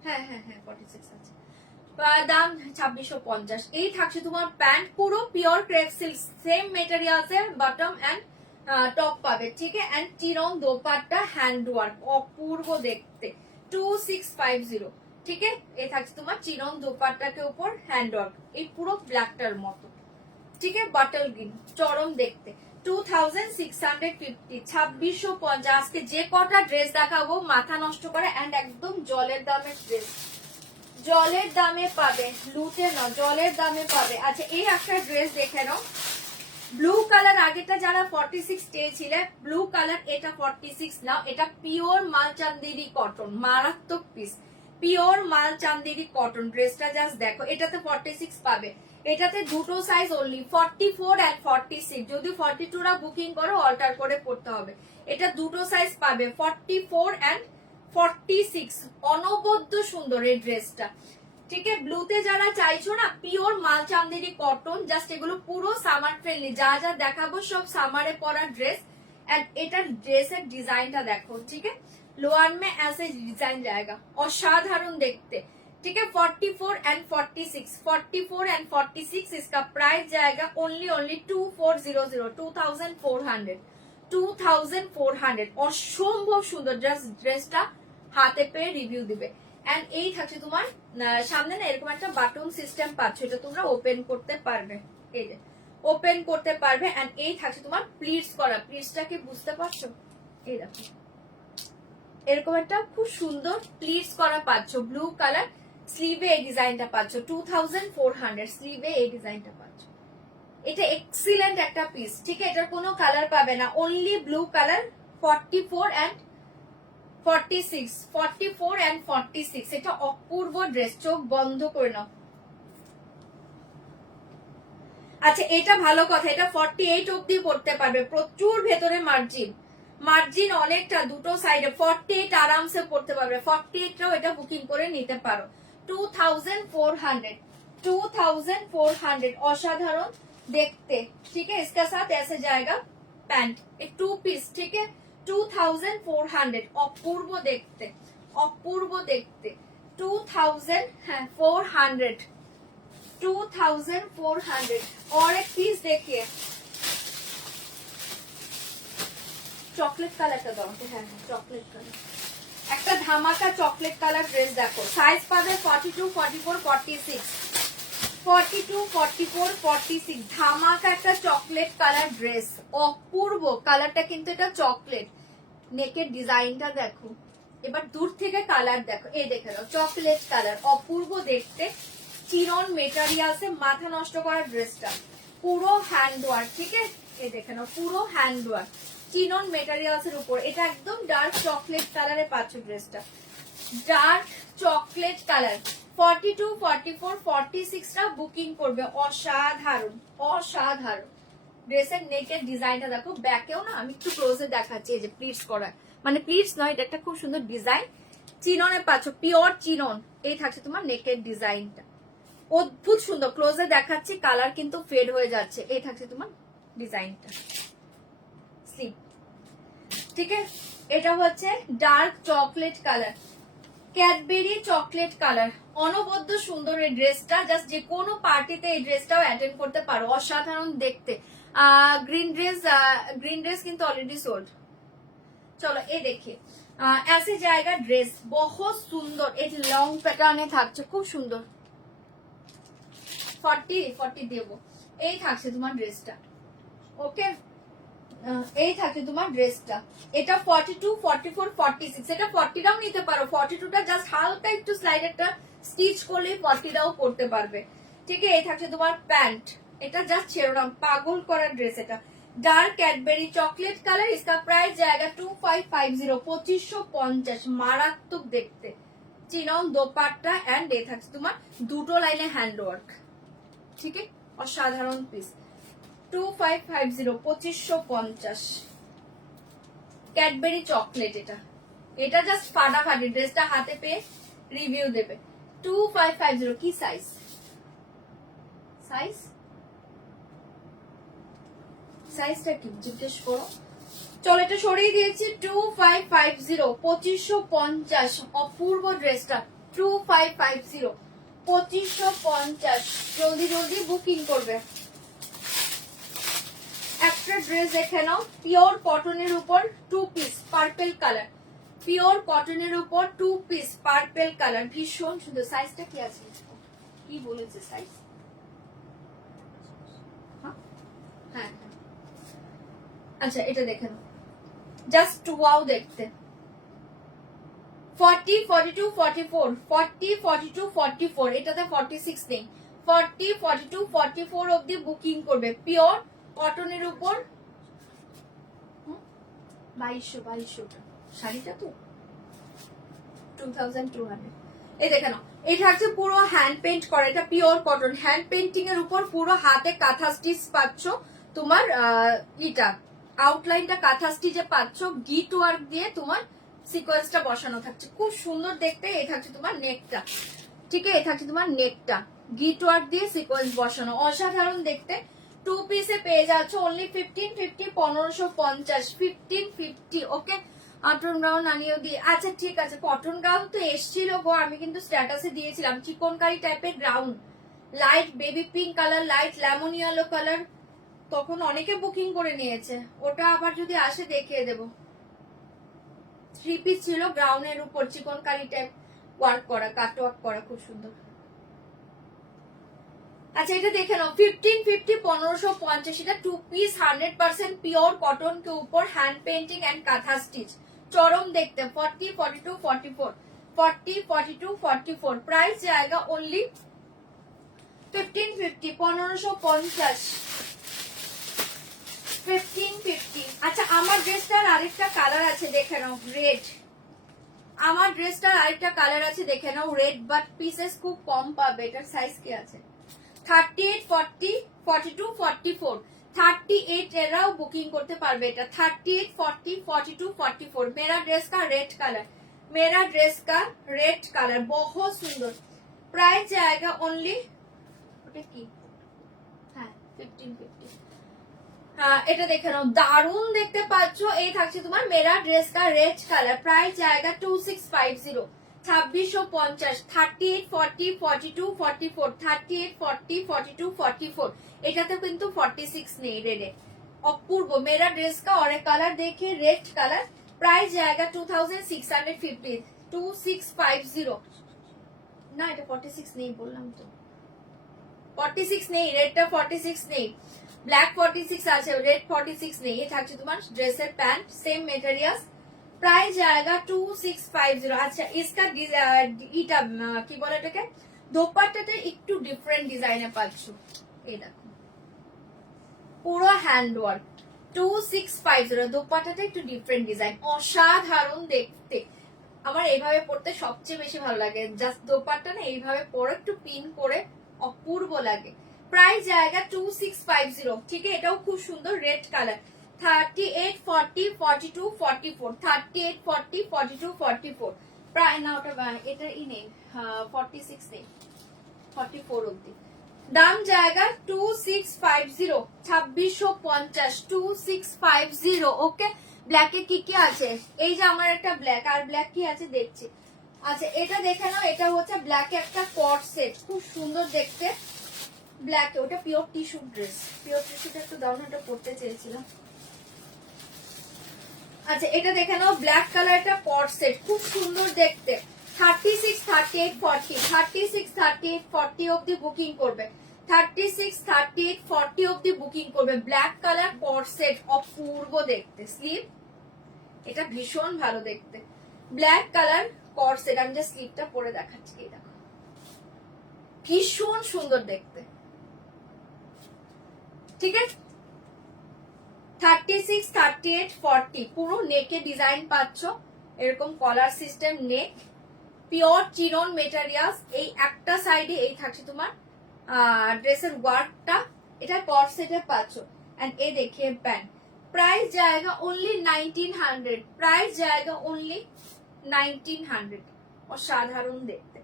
হ্যাঁ হ্যাঁ হ্যাঁ 46 আছে, দাম 2650। এই থাকছে তোমার প্যান্ট, পুরো pure crepe silk, same materials এর বটম এন্ড টপ পাবে, ঠিক আছে। And chinon dupatta, hand work, অপূর্ব দেখতে। 2650, ঠিক আছে। এই থাকছে তোমার চিনন দোপাট্টা के ऊपर হ্যান্ড ওয়ার্ক, এই পুরো ব্ল্যাকটার মতো, ঠিক আছে। বটল গ্রিন, চরম দেখতে। 2650, 2650। আজকে যে কটা ড্রেস দেখাবো মাথা নষ্ট করে, এন্ড একদম জলের দামের ড্রেস, জলের দামে পাবে, লুটে না, জলের দামে পাবে। আচ্ছা এই একটা ড্রেস দেখে নাও, ব্লু কালার, আগেটা যারা 46 চেয়েছিলে ব্লু কালার, এটা 46 নাও। এটা পিওর মাল চান্দেরি কটন, মারাত্মক পিস, পিওর মাল চান্দেরি কটন। ড্রেসটা জাস্ট দেখো, এটাতে 46 পাবে। এটাতে দুটো সাইজ অনলি, 44 এন্ড 46। যদি 42 রা বুকিং করো অল্টার করে পড়তে হবে। এটা দুটো সাইজ পাবে, 44 এন্ড 46। অনবদ্য সুন্দর এই ড্রেসটা। ঠিক আছে, ব্লুতে যারা চাইছো না পিওর মাল চান্দেরি কটন, জাস্ট এগুলো পুরো সামার ফ্রেন্ডলি, যা যা দেখাবো সব সামারে পরা ড্রেস। এন্ড এটার ড্রেসের ডিজাইনটা দেখো, ঠিক আছে, लोअर में ऐसे डिजाइन जाएगा, असाधारण देखते। ठीक है, 44 एंड 46, 44 एंड 46 इसका प्राइस जाएगा ओनली 2400, 2400, 2400। অসম্ভব সুন্দর জাস্ট ড্রেসটা, হাতে পেয়ে রিভিউ দিবে। এন্ড এই থাকছে তোমার সামনে না এরকম একটা বাটন সিস্টেম পাচ্ছ, এটা তোমরা ওপেন করতে পারবে, এই যে ওপেন করতে পারবে। এন্ড এই থাকছে তোমার প্লিটস করা, প্লিটসটা কি বুঝতে পারছো, এই দেখো এরকম একটা খুব সুন্দর প্লিটস করা পাচ্ছ, ব্লু কালার। স্লিভে এই ডিজাইনটা পাচ্ছ, 2400 স্লিভে এই ডিজাইনটা পাচ্ছ। এটা এক্সিলেন্ট একটা পিস, ঠিক আছে, এটার কোনো কালার পাবে না, only blue colour. 44 and 46, 44 and 46, এটা অপূর্ব ড্রেস, চোখ বন্ধ করে নাও। আচ্ছা এটা ভালো কথা, এটা 48 অব্দি পড়তে পারবে, প্রচুর ভেতরে মার্জিন, মার্জিন অনেকটা, দুটো সাইডে 48 আরামসে পড়তে পারবে। 48 টাও এটা বুকিং করে নিতে পারো। 2400, 2400, অসাধারণ দেখতে। ঠিক है, इसका साथ ऐसे जाएगा पैंट, एक 2 पीस। ठीक है, 2400, অপূর্ব দেখতে, অপূর্ব দেখতে। 2400, 2400। और एक पीस देखिए, চকলেট কালারটা দাও, হ্যাঁ হ্যাঁ চকলেট কালার, একটা ধামাকা চকলেট কালার ড্রেস দেখো। সাইজ পাবে 42, 44, 46, 42, 44, 46। ধামাকা একটা চকলেট কালার ড্রেস, অপূর্ব কালারটা কিন্তু, এটা চকলেট। নেকের ডিজাইনটা দেখো, এবার দূর থেকে কালার দেখো, এই দেখে দাও চকলেট কালার, অপূর্ব দেখতে। চিনন মেটেরিয়ালসে মাথা নষ্ট করা ড্রেসটা, পুরো হ্যান্ড ওয়ার্ক। ঠিক আছে, এই দেখে নাও পুরো হ্যান্ড ওয়ার্ক, চিনন মেটেরিয়ালস এর উপর। এটা একদম ডার্ক চকলেট কালারে পাচ্ছ ড্রেসটা, ডার্ক চকলেট কালার। 42, 44, 46 টা বুকিং করবে, অসাধারণ, অসাধারণ। ড্রেসের নেকের ডিজাইনটা দেখো, ব্যাকেও না আমি একটু ক্লোজে দেখাচ্ছি, এই যে প্লিটস করা, মানে প্লিটস নয়, এটা একটা খুব সুন্দর ডিজাইন, চিননে পাচ্ছ, পিওর চিনন। এই থাকছে তোমার নেকের ডিজাইনটা, অদ্ভুত সুন্দর, ক্লোজে দেখাচ্ছি, কালার কিন্তু ফেড হয়ে যাচ্ছে। এই থাকছে তোমার ডিজাইনটা, স্লিভ। ঠিক আছে, এটা হচ্ছে dark chocolate colour, Cadbury chocolate colour, অনবদ্য সুন্দর এই ড্রেসটা। জাস্ট যে কোনো পার্টিতে এই ড্রেসটাও অ্যাটেন্ড করতে পারো, অসাধারণ দেখতে। গ্রিন ড্রেস কিন্তু অলরেডি সোল্ড। চলো এই দেখে ऐसे जाएगा ड्रेस, बहुत सुंदर, एक लॉन्ग पैटर्ने থাকছে, খুব সুন্দর। 40 দেবো। এই থাকছে তোমার ড্রেসটা, ওকে, এই থাকছে তোমার ড্রেসটা। এটা 42, 44, 46, এটা 40 টাও নিতে পারো, 42 টা জাস্ট হালকা একটু স্লাইড একটা স্টিচ করলে 40 টাও করতে পারবে। ঠিক আছে, এই থাকছে তোমার প্যান্ট, এটা জাস্ট ছেড়লাম, পাগল করার ড্রেস। এটা ডার্ক ক্যাডবেরি চকলেট কালার, इसका प्राइस जाएगा 2550, 2550। মারাত্মক দেখতে, চিনন দোপাট্টা। এন্ড এই থাকছে তোমার দুটো লাইনে হ্যান্ড ওয়ার্ক। ঠিক আছে, অসাধারণ পিস। 2550, 2550 Cadbury chocolate. এটা এটা জাস্ট ফাটাফাটি, ড্রেসটা হাতে পেয়ে রিভিউ দেবে। 2550, কি সাইজ, সাইজ সাইজটা কি জিজ্ঞেস করো। চলো এটা সরিয়ে দিয়েছি। 2550, 2550, অপূর্ব ড্রেসটা। 2550, 2550, জলদি জলদি বুকিং করবে। একটা ড্রেস দেখে নাও, পিওর কটনের উপর 2 পিস পার্পল কালার, পিওর কটনের উপর 2 পিস পার্পল কালার, ভীষণ সুন্দর। সাইজটা কি আছে, কি বলেছে সাইজ? হ্যাঁ আচ্ছা এটা দেখেন, জাস্ট ওয়াও দেখতে। 40, 42, 44, 40, 42, 44, এটাতে 46 নেই। 40, 42, 44 অবধি বুকিং করবে, পিওর কটনের উপর। 2200 শাড়িটা তো 2200। এই দেখে নাও, এটা হচ্ছে পুরো হ্যান্ড পেইন্ট করা, এটা পিওর কটন হ্যান্ড পেইন্টিং এর উপর পুরো হাতে কাঁথা স্টিচ পাচ্ছ। তোমার এটা আউটলাইনটা কাঁথা স্টিচে পাচ্ছ, গিট ওয়ার্ক দিয়ে তোমার সিকোয়েন্সটা বসানো থাকছে, খুব সুন্দর দেখতে। এই থাকছে তোমার নেকটা, ঠিক আছে, এই থাকছে তোমার নেকটা গিট ওয়ার্ক দিয়ে সিকোয়েন্স বসানো, অসাধারণ দেখতে। 2 পিসে পেয়ে যাচ্ছ অনলি 1550, 1550, 1550। ওকে, কটন গাউন আনিয়েও দিয়ে, আচ্ছা ঠিক আছে, কটন গাউন তো এসছিল গো, আমি কিন্তু স্ট্যাটাসে দিয়েছিলাম, চিকনকারি টাইপের ground, light baby pink colour, light lemon yellow colour, তখন অনেকে বুকিং করে নিয়েছে, ওটা আবার যদি আসে দেখিয়ে দেবো। 3 পিস ছিল গ্রাউন্ডের উপর চিকনকারি টাইপ ওয়ার্ক করা, কাট ওয়ার্ক করা, খুব সুন্দর। আচ্ছা এটা দেখে নাও, 1550, 1550, এটা 2 পিস 100% পিওর কটন के ऊपर हैंड पेंटिंग एंड काथा स्टिच, चरम देखते। 40, 42, 44, 40, 42, 44, प्राइस जाएगा ओनली 1550, 1550, 1550। আচ্ছা আমার ড্রেসটার আরেকটা কালার আছে দেখে নাও, রেড। আমার ড্রেসটার আরেকটা কালার আছে দেখে নাও, রেড, বাট পিসেস খুব কম পাবে। এটার সাইজ কি আছে? 38, 40, 42, 44, 38 এরাও বুকিং করতে পারবে এটা। 38, 40, 42, 44, मेरा ड्रेस का रेड कलर, मेरा ड्रेस का रेड कलर बहुत सुंदर। प्राइस जाएगा ओनली, ওটা কি, হ্যাঁ 1550। হ্যাঁ এটা দেখে নাও, দারুণ দেখতে পাচ্ছ। এই থাকছে তোমার মেরা ড্রেস কা রেড কালার, প্রাইস जाएगा 2650, 2650, 38, 40, 42, 44, 38, 40, 42, 44, এটাতে কিন্তু 46 নেই রেডে। অপূর্ব, মেরা ড্রেস কা और কালার দেখে রেড কালার, প্রাইস जाएगा 2650, 2650। না এটা 46 নেই বললাম তো, 46 নেই, রেডটা 46 নেই, ব্ল্যাক 46 আছে, রেড 46 নেই। এই থাকছে তোমার ড্রেসের প্যান্ট, সেম মেটেরিয়ালস, প্রাইস जाएगा 2650। আচ্ছা इसका এটা কি বলে এটাকে, দোপাট্টাতে একটু ডিফারেন্ট ডিজাইনে পাচ্ছ। এই দেখো পুরো হ্যান্ড ওয়ার্ক, 2650, দোপাট্টাতে একটু ডিফারেন্ট ডিজাইন, অসাধারণ দেখতে। আমার এইভাবে পড়তে সবচেয়ে বেশি ভালো লাগে, জাস্ট দোপাট্টা না এইভাবে পরে একটু পিন করে অপূর্ব লাগে। প্রাইস जाएगा 2650, ঠিক আছে, এটাও খুব সুন্দর রেড কালার। 38, 40, 42, 44, 38, 40, 42, 44, প্রায় না ওটা এটা ই নেই, 46 নেই, 44 অবধি। দাম जाएगा 2650, 2650, 2650। ওকে, ব্ল্যাকে কি কি আছে? এই যে আমার একটা ব্ল্যাক, আর ব্ল্যাক কি আছে দেখছি। আচ্ছা এটা দেখে নাও, এটা হচ্ছে ব্ল্যাকে একটা কট সেট, খুব সুন্দর দেখতে ব্ল্যাকে, ওটা পিওর টিস্যু ড্রেস, পিওর টিস্যুটা একটু দারুণ, এটা পড়তে চেয়েছিলাম। আচ্ছা এটা দেখে নাও, ব্ল্যাক কালার একটা কট সেট, খুব সুন্দর দেখতে। 36, 38, 40, 36, 38, 40 অবধি বুকিং করবে, 36, 38, 40 অবধি বুকিং করবে। ব্ল্যাক কালার কট সেট, অপূর্ব দেখতে, স্লিভ এটা ভীষণ ভালো দেখতে, ব্ল্যাক কালার কট সেট। আমি যে স্লিভটা পরে দেখাচ্ছি, এই দেখো ভীষণ সুন্দর দেখতে, ঠিক আছে। 36, 38, 40 পুরো নেকে ডিজাইন পাচ্ছ, এরকম কলার সিস্টেম নেক, পিওর চিনন মেটেরিয়ালস। এই একটা সাইডে এই থাকছে তোমার ড্রেসের ওয়ার্কটা, এটা কট সেটে পাচ্ছ। এন্ড এ দেখিয়ে প্যান্ট, প্রাইস जाएगा ओनली 1900, প্রাইস जाएगा ओनली 1900, অসাধারণ দেখতে।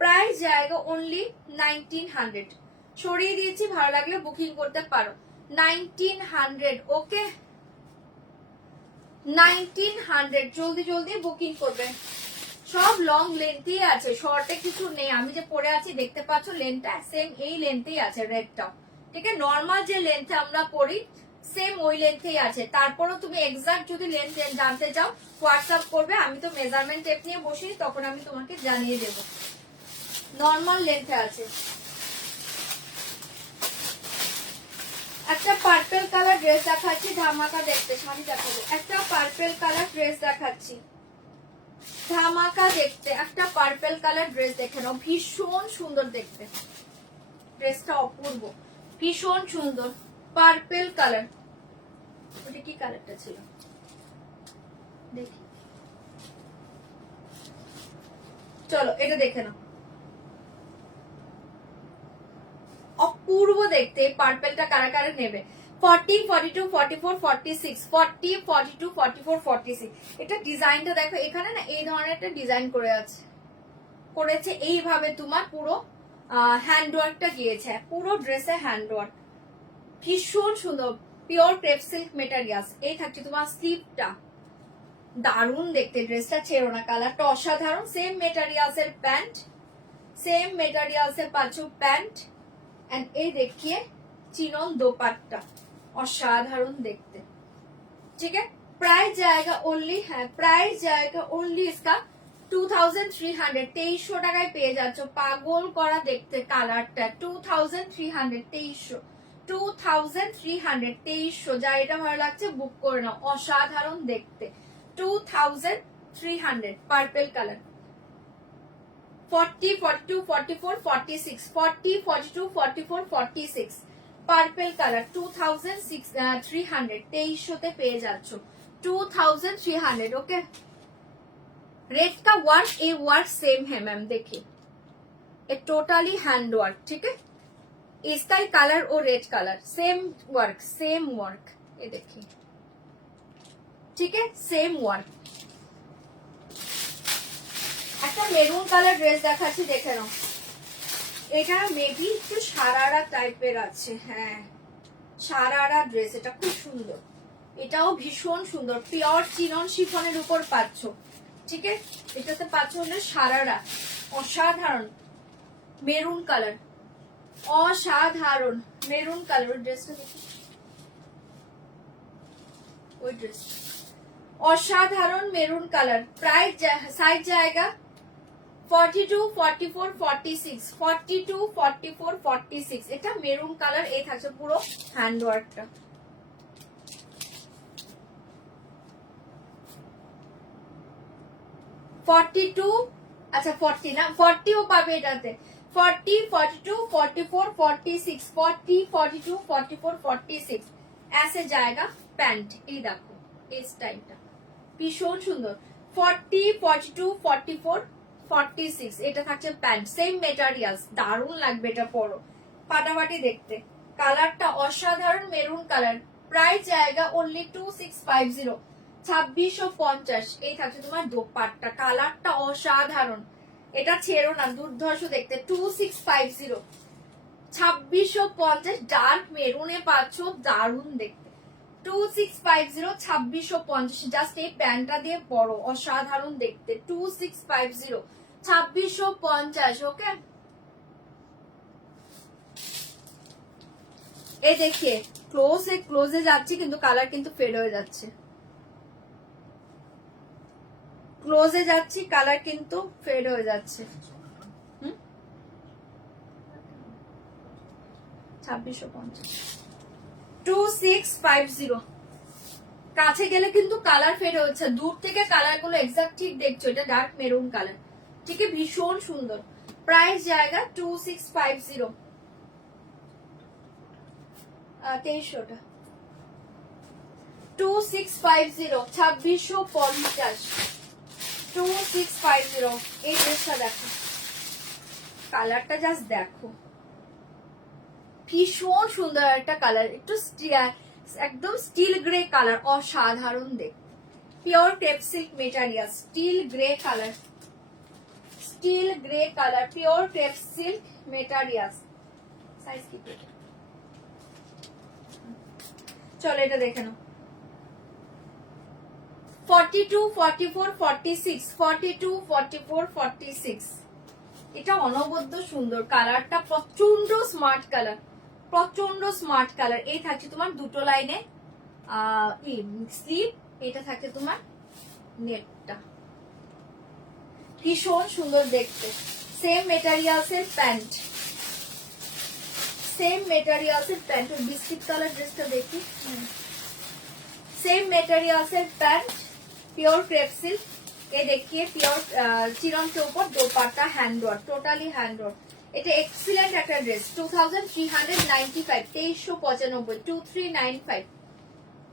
প্রাইস जाएगा ओनली 1900, সরিয়ে দিয়েছি, ভালো লাগলে বুকিং করতে পারো। 1900, ওকে 1900, জলদি জলদি বুকিং করবে। সব লং লেন্থই আছে, শর্টে কিছু নেই। আমি যে পরে আছি দেখতে পাচ্ছ, লেন্থটা সেম এই লেন্থেই আছে, রেডটাও ঠিক আছে, নর্মাল যে লেন্থে আমরা পরি সেম ওই লেন্থেই আছে। তারপরও তুমি এক্সাক্ট যদি লেন্থ জানতে চাও হোয়াটসঅ্যাপ করবে, আমি তো মেজারমেন্ট টেপ নিয়ে বসি, তখন আমি তোমাকে জানিয়ে দেব, নর্মাল লেন্থে আছে। একটা পার্পল কালার ড্রেস দেখাচ্ছি, ধামাকা দেখতে। শাড়ি দেখাবো, একটা পার্পল কালার ড্রেস দেখাচ্ছি, ধামাকা দেখতে। একটা পার্পল কালার ড্রেস দেখে নাও, ভীষণ সুন্দর দেখতে, ড্রেসটা অপূর্ব, ভীষণ সুন্দর। পার্পল কালার, ওটা কি কালারটা ছিল দেখি, চলো এটা দেখে নাও, অপূর্ব দেখতে। পার্পলটা কারা কারা নেবে? 40, 42, 44, 46, 40, 42, 44, 46। এটা ডিজাইনটা দেখো, এখানে না এই ধরনের একটা ডিজাইন করে আছে, করেছে এইভাবে। তোমার পুরো হ্যান্ডওয়ার্কটা গিয়েছে, পুরো ড্রেসে হ্যান্ডওয়ার্ক, ভীষণ সুন্দর, পিওর ক্রেপ সিল্ক মেটেরিয়ালস। এই থাকছে তোমার স্লিভটা, দারুণ দেখতে, ড্রেসটা ছেড়ো না, কালারটা অসাধারণ। সেম মেটেরিয়ালস এর প্যান্ট, সেম মেটেরিয়ালস এর পাঁচু প্যান্ট, এন্ড এই দেখিয়ে চিনন দোপাট্টা, অসাধারণ দেখতে। ठीक है, प्राइस जाएगा ओनली, है प्राइस जाएगा ओनली इसका 2300। 2300 টাকায় পেয়ে যাচ্ছ, পাগল করা দেখতে কালারটা। 2300, 2300, 2300। যা এটা ভালো লাগছে বুক করে নাও, অসাধারণ দেখতে। 2300 পার্পল কালার। 40, 42, 44, 46, 40, 42, 44, 46 purple colour. 2300, 2300 পেয়ে যাচ্ছ, 2300। ओके, रेट का वर्क, ये वर्क सेम है मैम, देखिए ये टोटली हैंड वर्क। ठीक है, इसका ही कलर और red colour, same work, same work, ये देखिए। ठीक है, सेम वर्क। একটা মেরুন কালার ড্রেস দেখাচ্ছি, দেখে নাও। এটা মেবি একটু সারারা টাইপের আছে, হ্যাঁ সারারা ড্রেস, এটা খুব সুন্দর, এটাও ভীষণ সুন্দর, পিওর চিনন শিফনের উপর পাচ্ছ। ঠিক আছে, এটাতে পাচ্ছ হলো সারারা, অসাধারণ মেরুন কালার, অসাধারণ মেরুন কালার। ওই ড্রেসটা দেখি, ওই ড্রেসটা অসাধারণ মেরুন কালার। প্রাইস সাইজ জায়গা 42, 44, 46, 42, 44, 46। এটা মেরুন কালার, এই থাকছে পুরো হ্যান্ডওয়ার্কটা। আচ্ছা 40 না, 40 ও পাবে এটাতে। 40, 42, 44, 46, 40, 42, 44, 46 ऐसे जाएगा প্যান্ট। এই দেখো এই স্টাইলটা ভীষণ সুন্দর। 40, 42, 44, 46 এটা থাকছে প্যান্ট, সেম মেটেরিয়ালস, দারুণ লাগবে এটা পরো, ফাটাফাটি দেখতে। কালারটা অসাধারণ মেরুন কালার। প্রাইস জায়গা অনলি 2650, 2650। এই থাকছে তোমার দোপাট্টা, কালারটা অসাধারণ, এটা ছেড়ো না, দুর্ধর্ষ দেখতে। 2650, 2650 ডার্ক মেরুনে পাচ্ছ, দারুণ দেখতে। 2650, 2650। জাস্ট এই প্যান্টটা দিয়ে পরো, অসাধারণ দেখতে। 2650, 2650। ওকে, এই দেখিয়ে ক্লোজে যাচ্ছি, কিন্তু কালার কিন্তু ফেড হয়ে যাচ্ছে। ক্লোজে যাচ্ছি, কালার কিন্তু ফেড হয়ে যাচ্ছে। 2650, 2650। কাছে গেলে কিন্তু কালার ফেড হচ্ছে, দূর থেকে কালার গুলো এক্সাক্ট ঠিক দেখছো। এটা ডার্ক মেরুন কালার, ঠিক আছে, ভীষণ সুন্দর। প্রাইস জায়গা 2650, 2300টা 2650, 2650, 2650। এই ড্রেসটা দেখো, কালারটা জাস্ট দেখো, ভীষণ সুন্দর একটা কালার, একটু একদম স্টিল গ্রে কালার, অসাধারণ দেখতে। Pure crepe silk material, still grey colour, still grey colour, pure crepe silk material. Size কি? চলো এটা দেখে নাও। 42, 44, 46, 42, 44, 46। এটা অনবদ্য সুন্দর, কালারটা প্রচন্ড স্মার্ট কালার, প্রচন্ড স্মার্ট কালার। এই থাকছে তোমার দুটো লাইনে স্লিভ, এটা থাকছে তোমার নেটটা, ভীষণ সুন্দর দেখতে। সেম মেটেরিয়ালস এর প্যান্ট, সেম মেটেরিয়ালসের প্যান্ট, ওই বিস্কিট কালার ড্রেসটা দেখি। সেম মেটেরিয়ালসের প্যান্ট, পিওর ক্রেপ সিল্ক। ये देखिए পিওর চিরন के ऊपर dupatta hand work, totally hand work. এটা এক্সিলেন্ট একটা ড্রেস। 2395, 2395, 2395।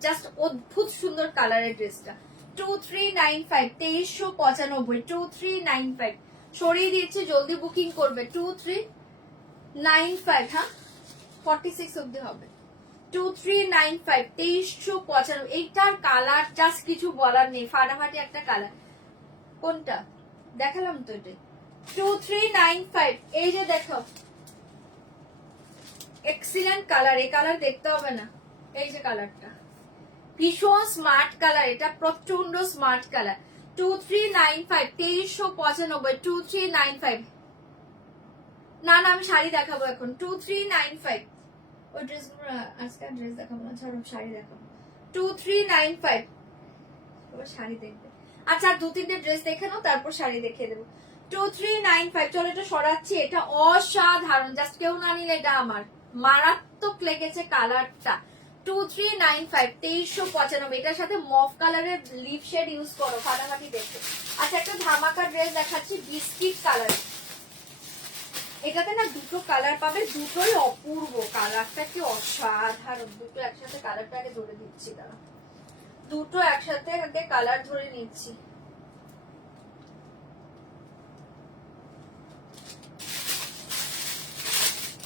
জাস্ট অদ্ভুত সুন্দর কালারের ড্রেসটা। 2395, 2395, 2395 সরিয়ে দিয়েছে, জলদি বুকিং করবে। 2395, হ্যাঁ 46 অব্দি হবে। 2395, 2395। এইটার কালার জাস্ট কিছু বলার নেই, ফাটাফাটি একটা কালার। কোনটা দেখালাম তো এটা। 2395, এই যে দেখো এক্সিলেন্ট কালার। এই কালার দেখতে হবে না, এই যে কালারটা ভীষণ স্মার্ট কালার, এটা প্রচন্ড স্মার্ট কালার। 2395, 2395, 2395। না না আমি শাড়ি দেখাবো এখন। 2395, ওই ড্রেসগুলো আজকে ড্রেস দেখাবো না, ছাড়ো শাড়ি দেখাবো। 2395, শাড়ি দেখবে। আচ্ছা 2-3টে ড্রেস দেখে নাও, তারপর শাড়ি দেখিয়ে দেবো। 2395, চলো এটা সরাচ্ছি। এটা অসাধারণ, জাস্ট কেউ না নিলে এটা আমার মারাত্মক লেগেছে কালারটা। 2395, 2395। এটার সাথে মফ কালারের লিপ শেড ইউজ করো, ফাটাফাটি দেখতে। আচ্ছা একটা ধামাকা ড্রেস দেখাচ্ছি, বিস্কিট কালার। এটাতে না দুটো কালার পাবে, দুটোই অপূর্ব। কালারটা কি অসাধারণ, দুটো একসাথে কালারটাকে ধরে দিচ্ছি, দাঁড়া দুটো একসাথে আগে কালার ধরে নিচ্ছি।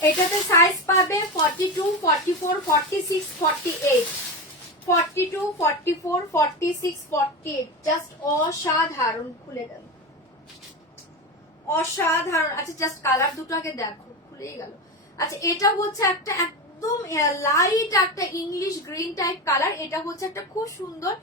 এটাতে সাইজ পাবে 42, 44, 46, 48, 42, 44, 46, 48। জাস্ট অসাধারণ, খুলে গেল অসাধারণ। আচ্ছা জাস্ট কালার দুটো আগে দেখো, খুলেই গেল। আচ্ছা এটা হচ্ছে একটা একদম লাইট একটা ইংলিশ গ্রিন টাইপ কালার। এটা হচ্ছে একটা খুব সুন্দর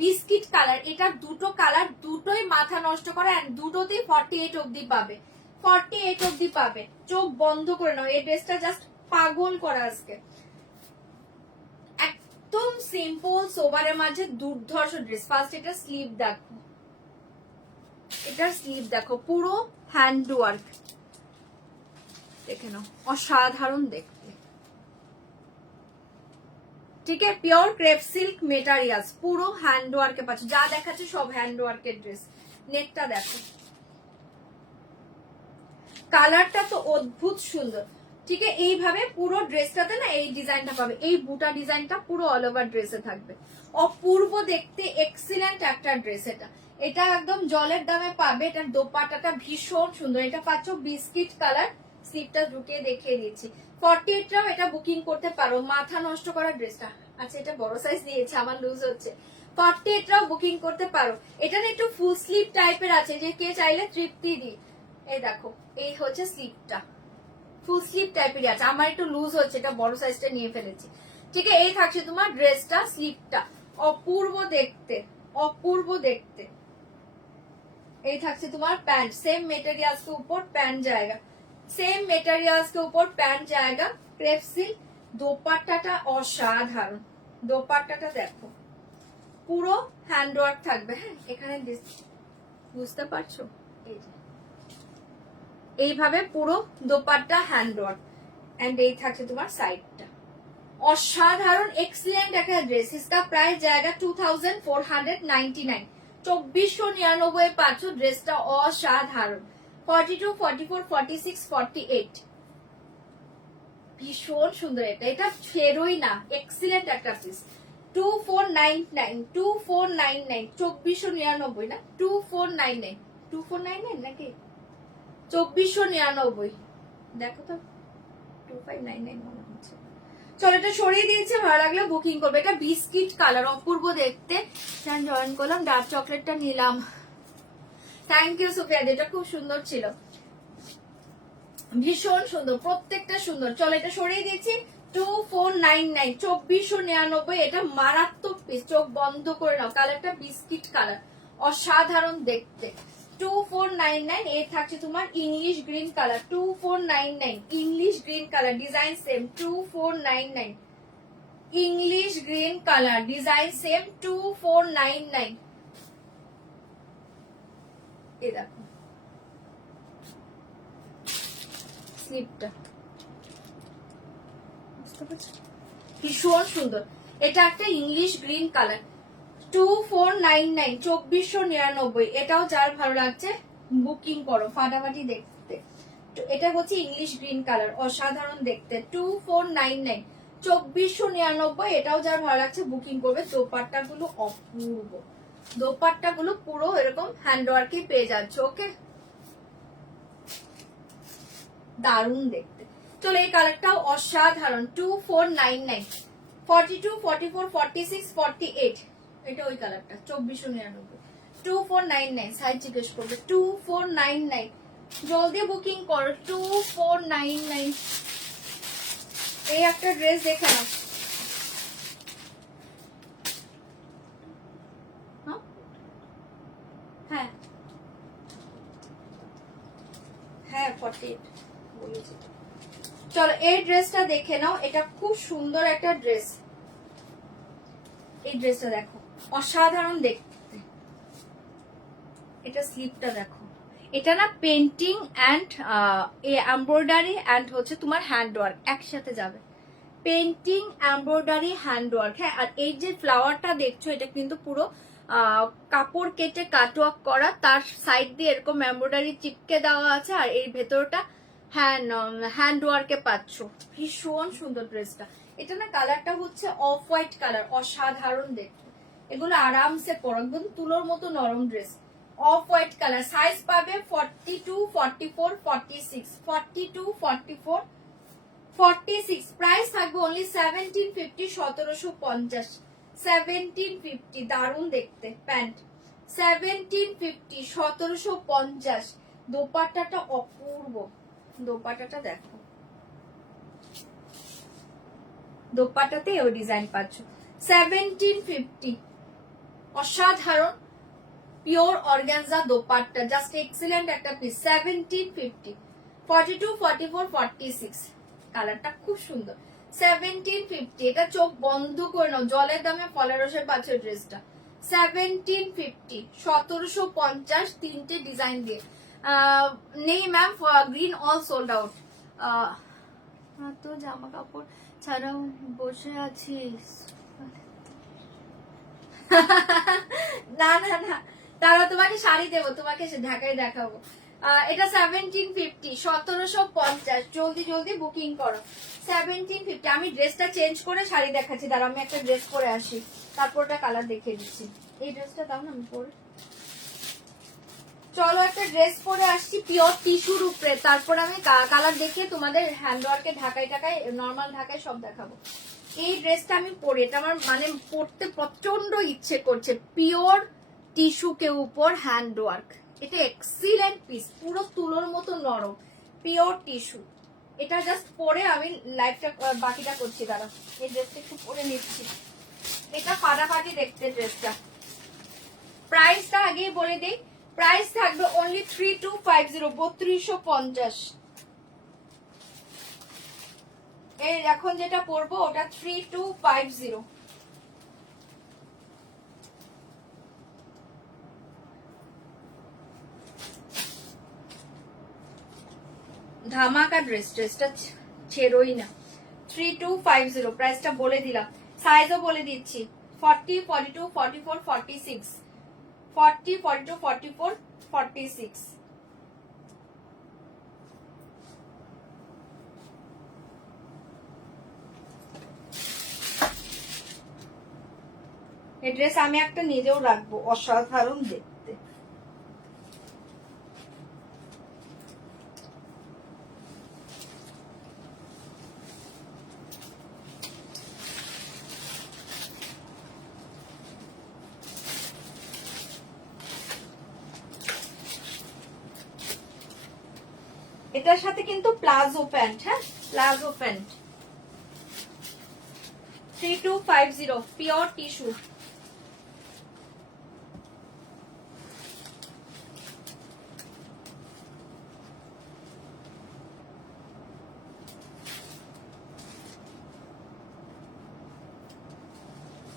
বিস্কিট কালার। এটা দুটো কালার, দুটোই মাথা নষ্ট করা, এন্ড দুটোতেই 48 অব্দি পাবে, 48 অব্দি পাবে। চোখ বন্ধ করে নাও, এই ড্রেসটা জাস্ট পাগল করা আজকে। একদম সিম্পল সোবারের মাঝে দুর্ধর্ষ ড্রেস। ফার্স্ট এটা স্লিভ দেখো, এটার স্লিভ দেখো, পুরো হ্যান্ড ওয়ার্ক দেখে নাও, অসাধারণ দেখতে। ঠিক আছে, পিওর ক্রেপ সিল্ক মেটেরিয়ালস, পুরো হ্যান্ড ওয়ার্কে পাচ্ছ। যা দেখাচ্ছে সব হ্যান্ড ওয়ার্কের ড্রেস। নেকটা দেখো, কালারটা তো অদ্ভুত সুন্দর। ঠিক আছে, এইভাবে পুরো ড্রেসটাতে না এই ডিজাইনটা পাবে, এই বুটা ডিজাইনটা পুরো অল ওভার ড্রেসে থাকবে। অপূর্ব দেখতে, এক্সিলেন্ট একটা ড্রেস এটা। এটা একদম জলের দামে পাবে। এটার দোপাট্টাটা ভীষণ সুন্দর। এটা পাচ্ছ বিস্কিট কালার, স্লিপটা ঢুকিয়ে দেখিয়ে দিচ্ছি। 48টাও এটা বুকিং করতে পারো, মাথা নষ্ট করা ড্রেসটা। আচ্ছা এটা বড় সাইজ দিয়েছে, আমার লুজ হচ্ছে। 48টাও বুকিং করতে পারো। এটা একটু ফুল স্লিভ টাইপের আছে, যে কে চাইলে তৃপ্তি দি। এই দেখো, এই হচ্ছে স্লিভটা, ফুল স্লিভ টাইপেরই আছে। আমার একটু লুজ হচ্ছে, এটা বড় সাইজটা নিয়ে ফেলেছি। ঠিক আছে, এই থাকছে তোমার ড্রেসটা, স্লিভটা অপূর্ব দেখতে, অপূর্ব দেখতে। এই থাকছে তোমার প্যান্ট, সেম মেটেরিয়ালস के ऊपर প্যান্ট जाएगा, সেম মেটেরিয়ালস के ऊपर প্যান্ট जाएगा, ক্রেপ সিল্ক। দোপাট্টাটা অসাধারণ, দোপাট্টাটা দেখো পুরো হ্যান্ড ওয়ার্ক থাকবে। হ্যাঁ এখানে বুঝতে পারছো, এই যে এইভাবে পুরো দোপাট্টা হ্যান্ড ওয়ার্ক, এন্ড এই থাকছে তোমার সাইডটা। অসাধারণ এক্সিলেন্ট একটা ড্রেস। इसका प्राइस जाएगा 2499, 2499 পাচ্ছ। ড্রেসটা অসাধারণ। 42, 44, 46, 48 ভীষণ সুন্দর। এটা ফেরোই না, এক্সিলেন্ট একটা পিস। 2499, 2499, 2499 না, 2499, 2499 নাকি 2499, দেখো তো 2599 মনে হচ্ছে। চলো এটা সরিয়ে দিয়েছে, ভালো লাগলে বুকিং করবে। এটা বিস্কিট কালার, অপূর্ব দেখতে। জয়েন করলাম, ডার্ক চকলেটটা নিলাম। থ্যাংক ইউ সুফিয়া, এটা খুব সুন্দর ছিল, ভীষণ সুন্দর, প্রত্যেকটা সুন্দর। চলো এটা সরিয়ে দিয়েছি। 2499, 2499। এটা মারাত্মক পিস, চোখ বন্ধ করে নাও। কালারটা বিস্কিট কালার, অসাধারণ দেখতে। 2499। এর থাকছে তোমার English green colour, 2499 English green colour, design same. 2499 English green colour, design same. 2499। এই দেখো স্লিপটা, বুঝতে পারছো? ভীষণ সুন্দর। এটা একটা ইংলিশ গ্রিন কালার, 2499, 2499। এটাও যার ভালো লাগছে বুকিং করো, ফাটাফাটি দেখতে। এটা হচ্ছে ইংলিশ গ্রিন কালার, অসাধারণ দেখতে, 2499, 2499। এটাও যার ভালো লাগছে বুকিং করবে। দোপাট্টা গুলো অপূর্ব, দোপাট্টা গুলো পুরো এরকম হ্যান্ডওয়ার্কে পেয়ে যাচ্ছ। ওকে, দারুণ দেখতে। চলো এই কালারটাও অসাধারণ, 2499, 42, 44, 46, 48। এটা ওই কালারটা 2499, 2499। সাইজ জিজ্ঞেস করবে 2499, জলদি বুকিং করো 2499। এই একটা ড্রেস দেখে নাও। হ্যাঁ হ্যাঁ 48 বলেছি। চলো এই ড্রেসটা দেখে নাও, এটা খুব সুন্দর একটা ড্রেস। এই ড্রেসটা দেখো, অসাধারণ দেখতে। এটা স্লিপটা দেখো, এটা না পেন্টিং অ্যান্ড এমব্রয়ডারি অ্যান্ড হচ্ছে তোমার হ্যান্ডওয়ার্ক একসাথে যাবে। Painting, embroidery, handwork. হ্যাঁ, আর এই যে ফ্লাওয়ারটা দেখছো এটা কিন্তু পুরো কাপড় কেটে কাটওয়ার্ক করা, তার সাইড দিয়ে এরকম এমব্রয়ডারি চিপকে দেওয়া আছে, আর এই ভেতরটা হ্যান্ডওয়ার্কে পাচ্ছ। ভীষণ সুন্দর ড্রেসটা। এটা না কালারটা হচ্ছে অফ হোয়াইট কালার, অসাধারণ দেখতে। এগুলো আরামসে পরো, একদম তুলোর মতো নরম dress, off white colour. Size পাবে 42, 44, 46, 42, 44, 46। প্রাইস থাকবে অনলি 1750, 1750, 1750। দারুণ দেখতে প্যান্ট, 1750, 1750। দোপাট্টাটা অপূর্ব, দোপাট্টাটা দেখো, দোপাট্টাতে ওই ডিজাইন পাচ্ছ। 1750, অসাধারণ pure organza dupatta, just excellent একটা পিস। 1750, 42, 44, 46। কালারটা খুব সুন্দর। 1750, এটা চোখ বন্ধ করে নাও, জলের দামে ফলের রসে পাচ্ছে ড্রেসটা। 1750, 1750। তিনটে ডিজাইন দিয়ে নেই ma'am, green all sold out. তো জামা কাপড় ছাড়াও বসে আছিস? না না না, তারা তোমাকে শাড়ি দেবো, তোমাকে ঢাকায় দেখাবো। এটা 1750, 1750। জলদি জলদি বুকিং করো 1750। আমি ড্রেসটা চেঞ্জ করে শাড়ি দেখাচ্ছি, দাঁড়া আমি একটা ড্রেস পরে আসি, তারপরটা কালার দেখিয়ে দিচ্ছি। এই ড্রেসটা দাও না আমি পরে। চলো একটা ড্রেস পরে আসছি পিওর টিস্যুর উপরে, তারপর আমি কালার দেখিয়ে তোমাদের হ্যান্ডওয়ার্কে ঢাকায় ঢাকায় নর্মাল ঢাকায় সব দেখাবো। এই ড্রেসটা আমি পরি, এটা আমার মানে পরতে প্রচন্ড ইচ্ছে করছে। পিওর টিস্যু কে উপর হ্যান্ডওয়ার্ক, এটা এক্সিলেন্ট পিস, পুরো তুলোর মতো নরম, পিওর টিস্যু। এটা জাস্ট পরে আমি লাইফটা বাকিটা করছি, দাঁড়া এই ড্রেসটা একটু পরে নিচ্ছি। এটা ফাটাফাটি দেখতে ড্রেসটা। প্রাইসটা আগেই বলে দিই, প্রাইস থাকবে অনলি 3250, 3250। এই এখন যেটা পরবো ওটা 3250। ধামাকা ড্রেস, ড্রেসটা ছেড়োই না। 3250 প্রাইসটা বলে দিলাম, সাইজও বলে দিচ্ছি। 40, 42, 44, 46, 40, 42, 44, 46। এই ড্রেস আমি একটা নিজেও রাখবো, অসাধারণ দেখতে। এটার সাথে কিন্তু প্লাজো প্যান্ট, হ্যাঁ প্লাজো প্যান্ট। 3250 pure tissue.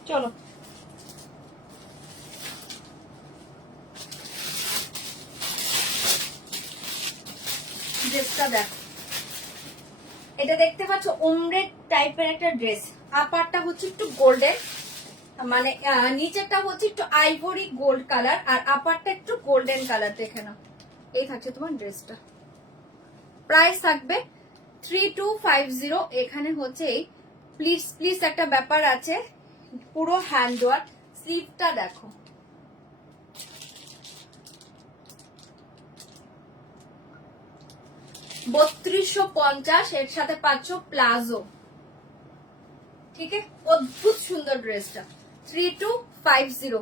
চলো ড্রেসটা দেখো, এটা দেখতে পাচ্ছ ওমরে টাইপের একটা ড্রেস। আপারটা হচ্ছে একটু গোল্ডেন, মানে নিচেরটা হচ্ছে একটু আইভরি গোল্ড কালার, আর আপারটা একটু গোল্ডেন কালার। দেখে নাও, এই থাকছে তোমার ড্রেসটা। প্রাইস থাকবে 3250। এখানে হচ্ছে এই প্লিজ প্লিজ একটা ব্যাপার আছে, পুরো হ্যান্ড ওয়ার্ক। স্লিভটা দেখো, $3250। এর সাথে পাচ্ছ প্লাজো। ঠিক আছে, অদ্ভুত সুন্দর ড্রেসটা। 3250,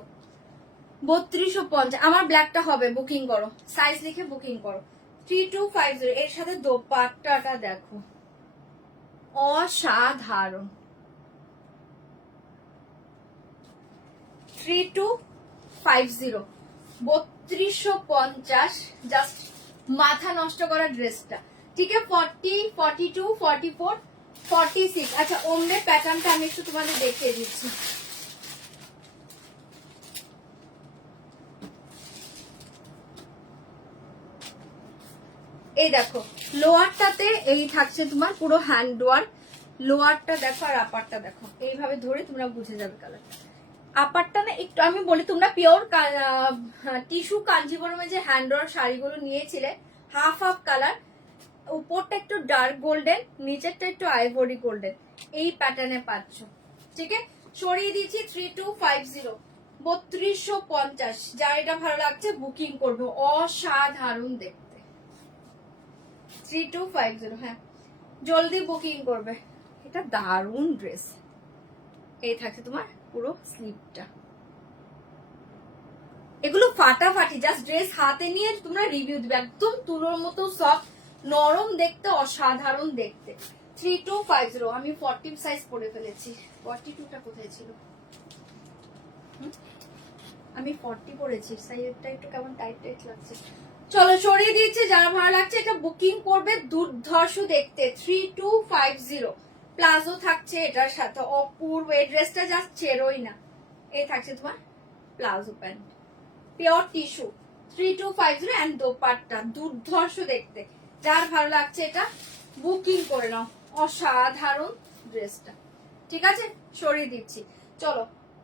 3250। আমার ব্ল্যাকটা হবে, বুকিং করো, সাইজ লিখে বুকিং করো। 3250। এর সাথে দোপাট্টাটা দেখো, অসাধারণ। 3250, 3250। জাস্ট মাথা নষ্ট করা ড্রেসটা। ঠিক আছে, 40, 42, 44, 46। আচ্ছা, ওমরে প্যাটার্নটা আমি একটু তোমাদের দেখিয়ে দিচ্ছি। এই দেখো, লোয়ারটাতে এই থাকছে তোমার পুরো হ্যান্ড ওয়ার্ক। লোয়ারটা দেখো আর আপারটা দেখো, এইভাবে ধরে তোমরা বুঝে যাবে কালারটা। আপারটা না একটু আমি বলি, তোমরা পিওর টিস্যু কাঞ্জিবরমে যে হ্যান্ড ওয়ার্ক শাড়িগুলো নিয়েছিলে, হাফ হাফ কালার, উপরটা একটু ডার্ক গোল্ডেন, নিচেরটা একটু আইভরি গোল্ডেন, এই প্যাটার্নে পাচ্ছ। ঠিক আছে, সরিয়ে দিয়েছি 3250, 3250। যার এটা ভালো লাগছে বুকিং করবো, অসাধারণ দেখতে। 3250, হ্যাঁ জলদি বুকিং করবে। এটা দারুণ ড্রেস। এই থাকছে তোমার পুরো স্লিভটা। এগুলো ফাটাফাটি, জাস্ট ড্রেস হাতে নিয়ে তোমরা রিভিউ দিবে। একদম তুলোর মতো সফট, নরম দেখতে, অসাধারণ দেখতে। 3250। আমি 40 সাইজ পরে ফেলেছি, 42টা কোথায় ছিল? আমি 40 পরেছি, সাইজটা একটু কেমন টাইট টাইট লাগছে। চলো সরিয়ে দিচ্ছি, যারা ভালো লাগছে এটা বুকিং করবে। দুর্ধর্ষ দেখতে, 3250। প্লাজো থাকছে এটার সাথে, অপূর্ব। এই ড্রেসটা জাস্ট ছেড়োই না। এই থাকছে তোমার palazzo pant, pure tissue, 3250। And dupatta দুর্ধর্ষ দেখতে। যার ভালো লাগছে এটা বুকিং করে নাও, অসাধারণ ড্রেসটা। ঠিক আছে, সরিয়ে দিচ্ছি। চলো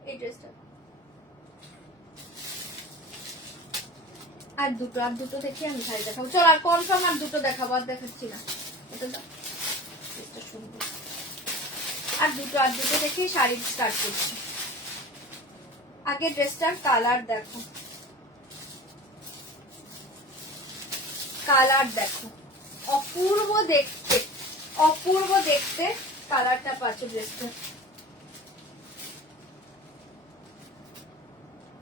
এই ড্রেসটা আর দুটো দেখি আমি শাড়ি দেখাবো। চলো আর কনফার্ম আর দুটো দেখাবো, আর দেখাচ্ছি না। এটা সুন্দর। আর দুটো দেখি শাড়ি স্টার্ট করছি। আগে ড্রেসটার কালার দেখো, কালার দেখো, অপূর্ব দেখতে, অপূর্ব দেখতে কালারটা পাচ্ছ ড্রেসটা।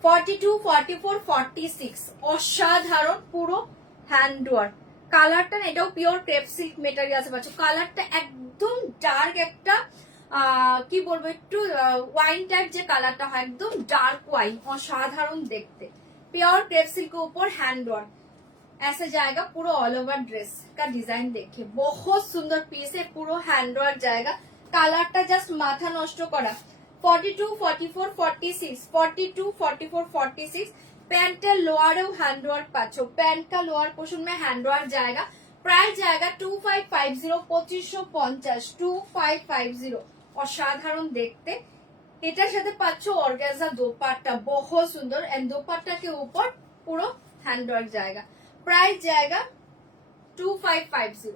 42, 44, 46, অসাধারণ পুরো হ্যান্ড ওয়ার্ক। কালারটা না, এটাও পিওর ক্রেপ সিল্ক মেটেরিয়ালস পাচ্ছ। কালারটা একদম ডার্ক একটা কি বলবো, একটু ওয়াইন টাইপ যে কালারটা হয়, একদম ডার্ক ওয়াইন, অসাধারণ দেখতে। পিওর ক্রেপ সিল্কের উপর হ্যান্ড ওয়ার্ক। ऐसा जाएगा पूरा ऑल ओवर ड्रेस का डिजाइन देखिए, बहुत सुंदर पीस है, पूरा हैंड वर्क जाएगा। কালারটা জাস্ট মাথা নষ্ট করা। 42, 44, 46, 42, 44, 46। প্যান্টের লোয়ারেও হ্যান্ড ওয়ার্ক পাচ্ছ। প্যান্ট का लोअर पोर्शन में हैंड वर्क जाएगा। प्राइस जाएगा 2550, 2550, 2550। অসাধারণ দেখতে। এটার সাথে পাচ্ছ অর্গানজা দোপাট্টা, बहुत सुंदर। एंड दोपट्टा के ऊपर पूरा हैंड वर्क जाएगा। প্রাইস জায়গা 2550।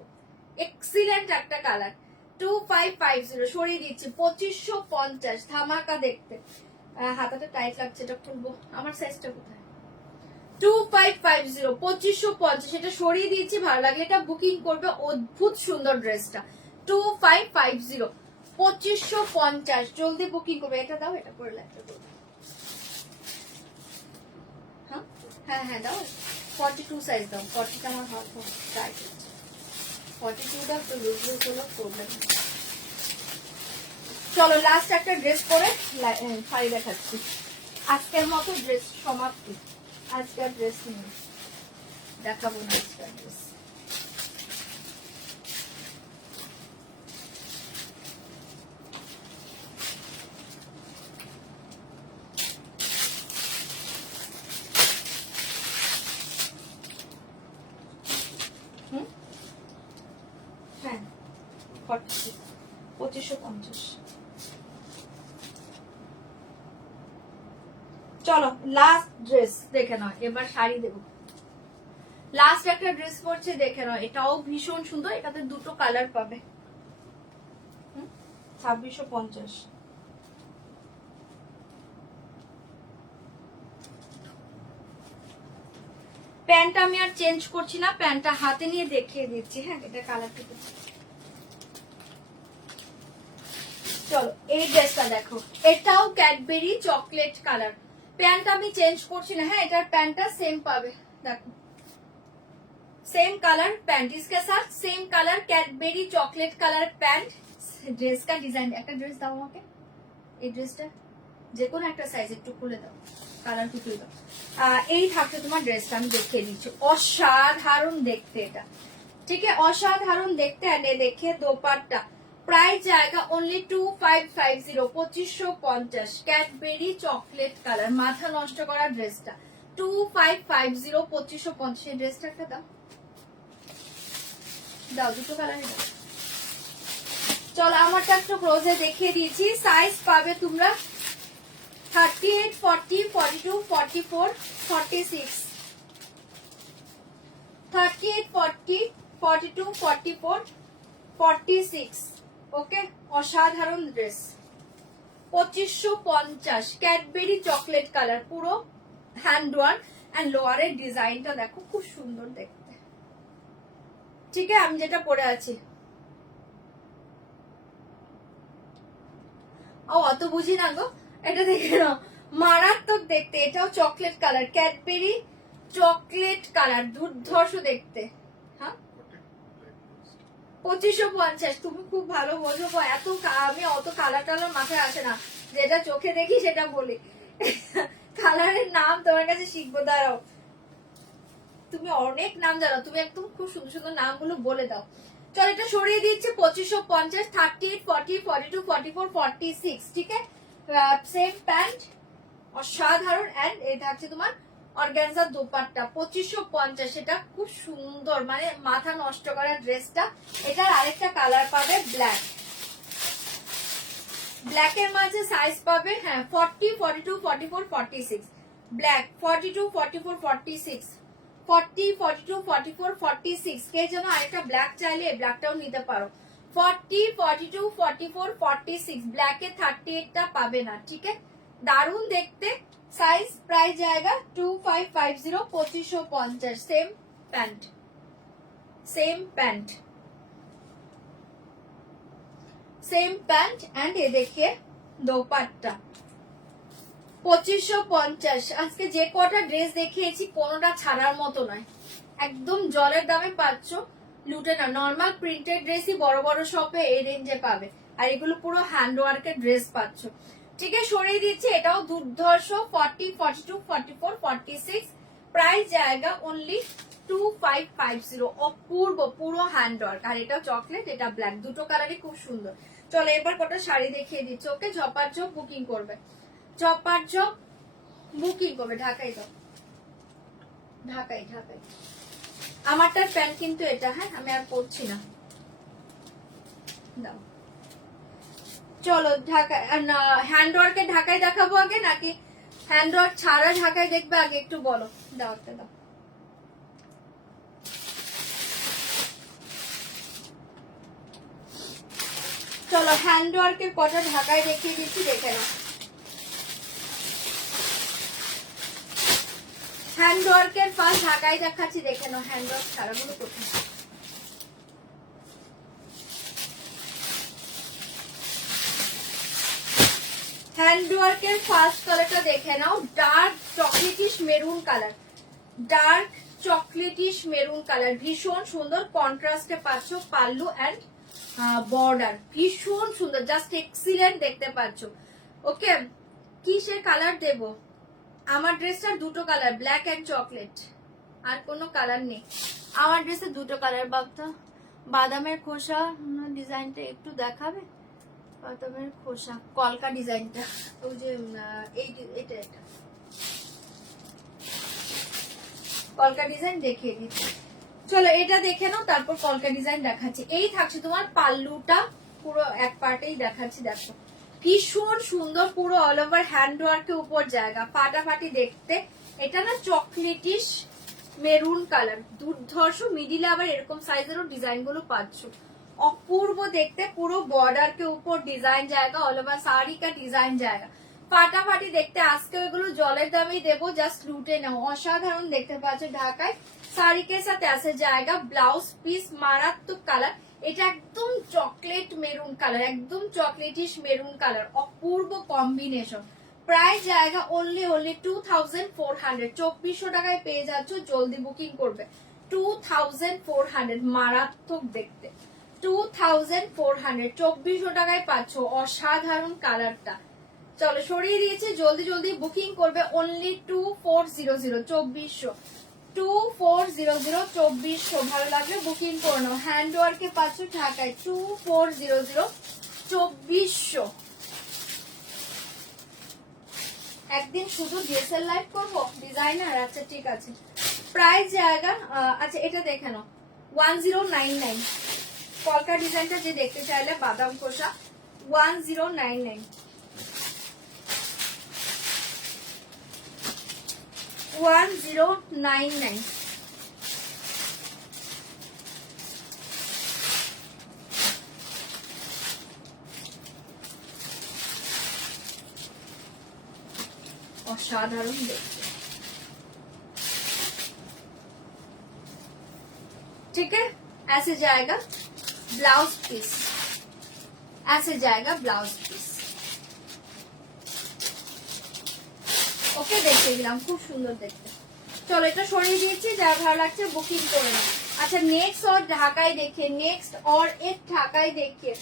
এক্সিলেন্ট একটা কালার, 2550। সরিয়ে দিচ্ছি 2550। ধামাকা দেখতে। হাতাটা টাইট লাগছে, এটা খুলবো। আমার সাইজটা কোথায়? 2550, 2550। এটা সরিয়ে দিচ্ছি, ভালো লাগলে এটা বুকিং করবে। অদ্ভুত সুন্দর ড্রেসটা, 2550, 2550। জলদি বুকিং করবে। এটা দাও, এটা পরে লাগবে। হ্যাঁ হ্যাঁ দাও, 42 সাইজ দাও। 40টা আমার হাত টাইট হচ্ছে, 42টা তো লুজ লুজ হলো, প্রবলেম। চলো লাস্ট একটা ড্রেস পরে শাড়ি দেখাচ্ছি। আজকের মতো ড্রেস সমাপ্তি। আজকের ড্রেস নিয়ে দেখাবো না আজকের ড্রেস। 2250। চলো লাস্ট ড্রেস দেখে নাও, এবার শাড়ি দেবো। লাস্ট একটা ড্রেস পরছে দেখে নাও, এটাও ভীষণ সুন্দর, এটাতে দুটো কালার পাবে। 2650। প্যান্টটা আমি আর চেঞ্জ করছি না, প্যান্টটা হাতে নিয়ে দেখিয়ে দিচ্ছি। হ্যাঁ, এটা কালার থেকে। চলো এই ড্রেসটা দেখো, এটাও ক্যাডবেরি চকলেট কালার। প্যান্ট আমি চেঞ্জ করছি না। হ্যাঁ, এটার প্যান্টটা সেম পাবে, দেখো सेम कलर पैंट, इसके साथ same colour Cadbury chocolate colour pant. Dress का डिजाइन एक ड्रेस दाओ আমাকে, এই ড্রেসটা যে কোনো একটা সাইজ একটু খুলে দাও, কালার খুলে দাও। এই থাকছে তোমার ড্রেসটা, আমি দেখিয়ে দিচ্ছি। অসাধারণ দেখতে এটা, ঠিক আছে, অসাধারণ দেখতে। এনে দেখে দোপাট্টা প্রাইস জায়গা অনলি 2550, 2550। ক্যাডবেরি চকলেট কালার, মাথা নষ্ট করা ড্রেসটা 2550, 2550। এই ড্রেসটা একটা দাও, দাও দুটো কালার দাও। চলো আমারটা একটু ক্লোজে দেখিয়ে দিয়েছি। সাইজ পাবে তোমরা 38, 40, 42, 44, 46। 38, 40, 42, 44, 46। ওকে, অসাধারণ ড্রেস। 2550। ক্যাডবেরি চকলেট কালার, পুরো হ্যান্ড ওয়ার্ক এন্ড লোয়ারের ডিজাইনটা দেখো, খুব সুন্দর দেখতে। ঠিক আছে, আমি যেটা পরে আছি। ও অত বুঝি না গো, এটা দেখে নাও, মারাত্মক দেখতে। এটাও chocolate colour, Cadbury chocolate colour, দুর্ধর্ষ দেখতে। হ্যাঁ, 2550। তুমি খুব ভালো বোঝো গো, এত আমি অত কালার টালার মাথায় আসে না, যেটা চোখে দেখি সেটা বলি। কালারের নাম তোমার কাছে শিখবো, দাঁড়াও। তুমি অনেক নাম জানো, তুমি একদম খুব সুন্দর সুন্দর নামগুলো বলে দাও। চল এটা সরিয়ে দিচ্ছে। 2550, 38, 40, 42, 44, 46। ঠিক আছে, সেম প্যান্ট, অসাধারণ। এন্ড এটা হচ্ছে তোমার অর্গানজা দোপাট্টা 2550। এটা খুব সুন্দর, মানে মাথা নষ্ট করা ড্রেসটা। এটার আরেকটা কালার পাবে ব্ল্যাক, ব্ল্যাকের মাঝে সাইজ পাবে। হ্যাঁ, 40, 42, 44, 46। ব্ল্যাক 42, 44, 46, 40, 42, 44, 46। কে যেন আরেকটা ব্ল্যাক চাইলে ব্ল্যাকটাও নিতে পারো। 40, 42, 44, 46। ব্ল্যাকে 38টা পাবে না। ঠিক আছে, দারুণ দেখতে। সাইজ প্রাইস জায়গা 2550, 2550। Same pant, same pant, same pant. And এ দেখে দোপাট্টা 2550। আজকে যে কটা ড্রেস দেখিয়েছি কোনোটা ছাড়ার মতো নয়, একদম জলের দামে পাচ্ছ। লুটে না, নর্মাল প্রিন্টেড ড্রেসই বড় বড় শপে এই রেঞ্জে পাবে, আর এগুলো পুরো হ্যান্ড ওয়ার্কের ড্রেস পাচ্ছ। ঠিক আছে, সরিয়ে দিচ্ছি। এটাও দুর্ধর্ষ 40, 42, 44, 46। প্রাইস জায়গা অনলি 2550। অপূর্ব, পুরো হ্যান্ড ওয়ার্ক। আর এটা চকলেট, এটা ব্ল্যাক, দুটো কালারই খুব সুন্দর। চলো এবার কটা শাড়ি দেখিয়ে দিচ্ছি। ওকে, ঝপার ঝপ বুকিং করবে, চপার ঝপ বুকিং করবে। ঢাকাই দাও, ঢাকাই ঢাকাই। আমারটার প্যান্ট কিন্তু এটা। হ্যাঁ, আমি আর পরছি না, দাও। চলো ঢাকা, হ্যান্ড ওয়ার্কে ঢাকায় দেখাবো আগে নাকি হ্যান্ড ওয়ার্ক ছাড়া ঢাকায় দেখবে আগে, একটু বলো। দাও একটা দাও। চলো হ্যান্ড ওয়ার্কের কটা ঢাকায় দেখিয়ে দিচ্ছি, দেখে নাও। হ্যান্ড ওয়ার্কের ফার্স্ট ঢাকায় দেখাচ্ছি, দেখে নাও। হ্যান্ড ওয়ার্ক ছাড়াগুলো কোথায়? হ্যান্ড ওয়ার্কের ফার্স্ট কালারটা দেখে নাও, dark chocolatish maroon colour, dark chocolatish maroon colour, ভীষণ সুন্দর কন্ট্রাস্টে পাচ্ছ। পাল্লু এন্ড বর্ডার ভীষণ সুন্দর, জাস্ট এক্সিলেন্ট দেখতে পাচ্ছ। ওকে, কিসের কালার দেব? আমার ড্রেসটার দুটো কালার, ব্ল্যাক এন্ড চকলেট, আর কোনো কালার নেই। আমার ড্রেসে দুটো কালার। বাবটা বাদামের খোসা ডিজাইনটা একটু দেখাবে, বাদামের খোসা কলকা ডিজাইনটা, ওই যে এটা এটা কলকা ডিজাইন দেখিয়ে দিচ্ছি। চলো এটা দেখে নাও, তারপর কলকা ডিজাইন দেখাচ্ছি। এই থাকছে তোমার পাল্লুটা, পুরো এক পার্টেই দেখাচ্ছি। দেখো ভীষণ সুন্দর, পুরো অল ওভার হ্যান্ড ওয়ার্কের উপর জায়গা, ফাটাফাটি দেখতে। এটা না চকলেটিশ মেরুন কালার, দুর্ধর্ষ। মিডিলে আবার এরকম সাইজেরও ডিজাইন গুলো পাচ্ছ, অপূর্ব দেখতে। পুরো বর্ডার কে উপর ডিজাইন জায়গা, অল ওভার শাড়ি কা ডিজাইন জায়গা, ফাটাফাটি দেখতে। আজকে এগুলো জলের দামেই দেবো, জাস্ট লুটে নাও। অসাধারণ দেখতে পাচ্ছ ঢাকায় শাড়িকে সাথে আসে জায়গা। ব্লাউজ পিস মারাত্মক কালার, এটা একদম চকলেট মেরুন কালার, একদম চকলেটিশ মেরুন কালার, অপূর্ব কম্বিনেশন। প্রায় জায়গা অনলি 2400, 2400 টাকায় পেয়ে যাচ্ছ। জলদি বুকিং করবে। 2400, মারাত্মক দেখতে। 2400, 2400 টাকায় পাচ্ছ। অসাধারণ কালারটা। চলো সরিয়ে দিয়েছে, জলদি জলদি বুকিং করবে। অনলি 2400, 2400, 2400, 2400। ভালো লাগলে বুকিং করে নাও। হ্যান্ড ওয়ার্কে পাচ্ছ ঢাকায় 2400, 2400। একদিন শুধু ডিএসএল লাইভ করবো ডিজাইনার। আচ্ছা ঠিক আছে। প্রাইস জায়গা আচ্ছা এটা দেখে নাও 1099। কলকা ডিজাইনটা যে দেখতে চাইলে বাদাম খোসা 1099, 1099। অসাধারণ দেখতে, ठीक है। ऐसे जाएगा ब्लाउज पीस, ऐसे जाएगा ब्लाउज पीस। ওকে দেখে দিলাম, খুব সুন্দর দেখতে। চলো এটা সরিয়ে দিয়েছি, যা ভালো লাগছে বুকিং করে নাও। আচ্ছা নেক্সট और ঢাকায় देखिए, नेक्स्ट और एक ঢাকায় देखिए।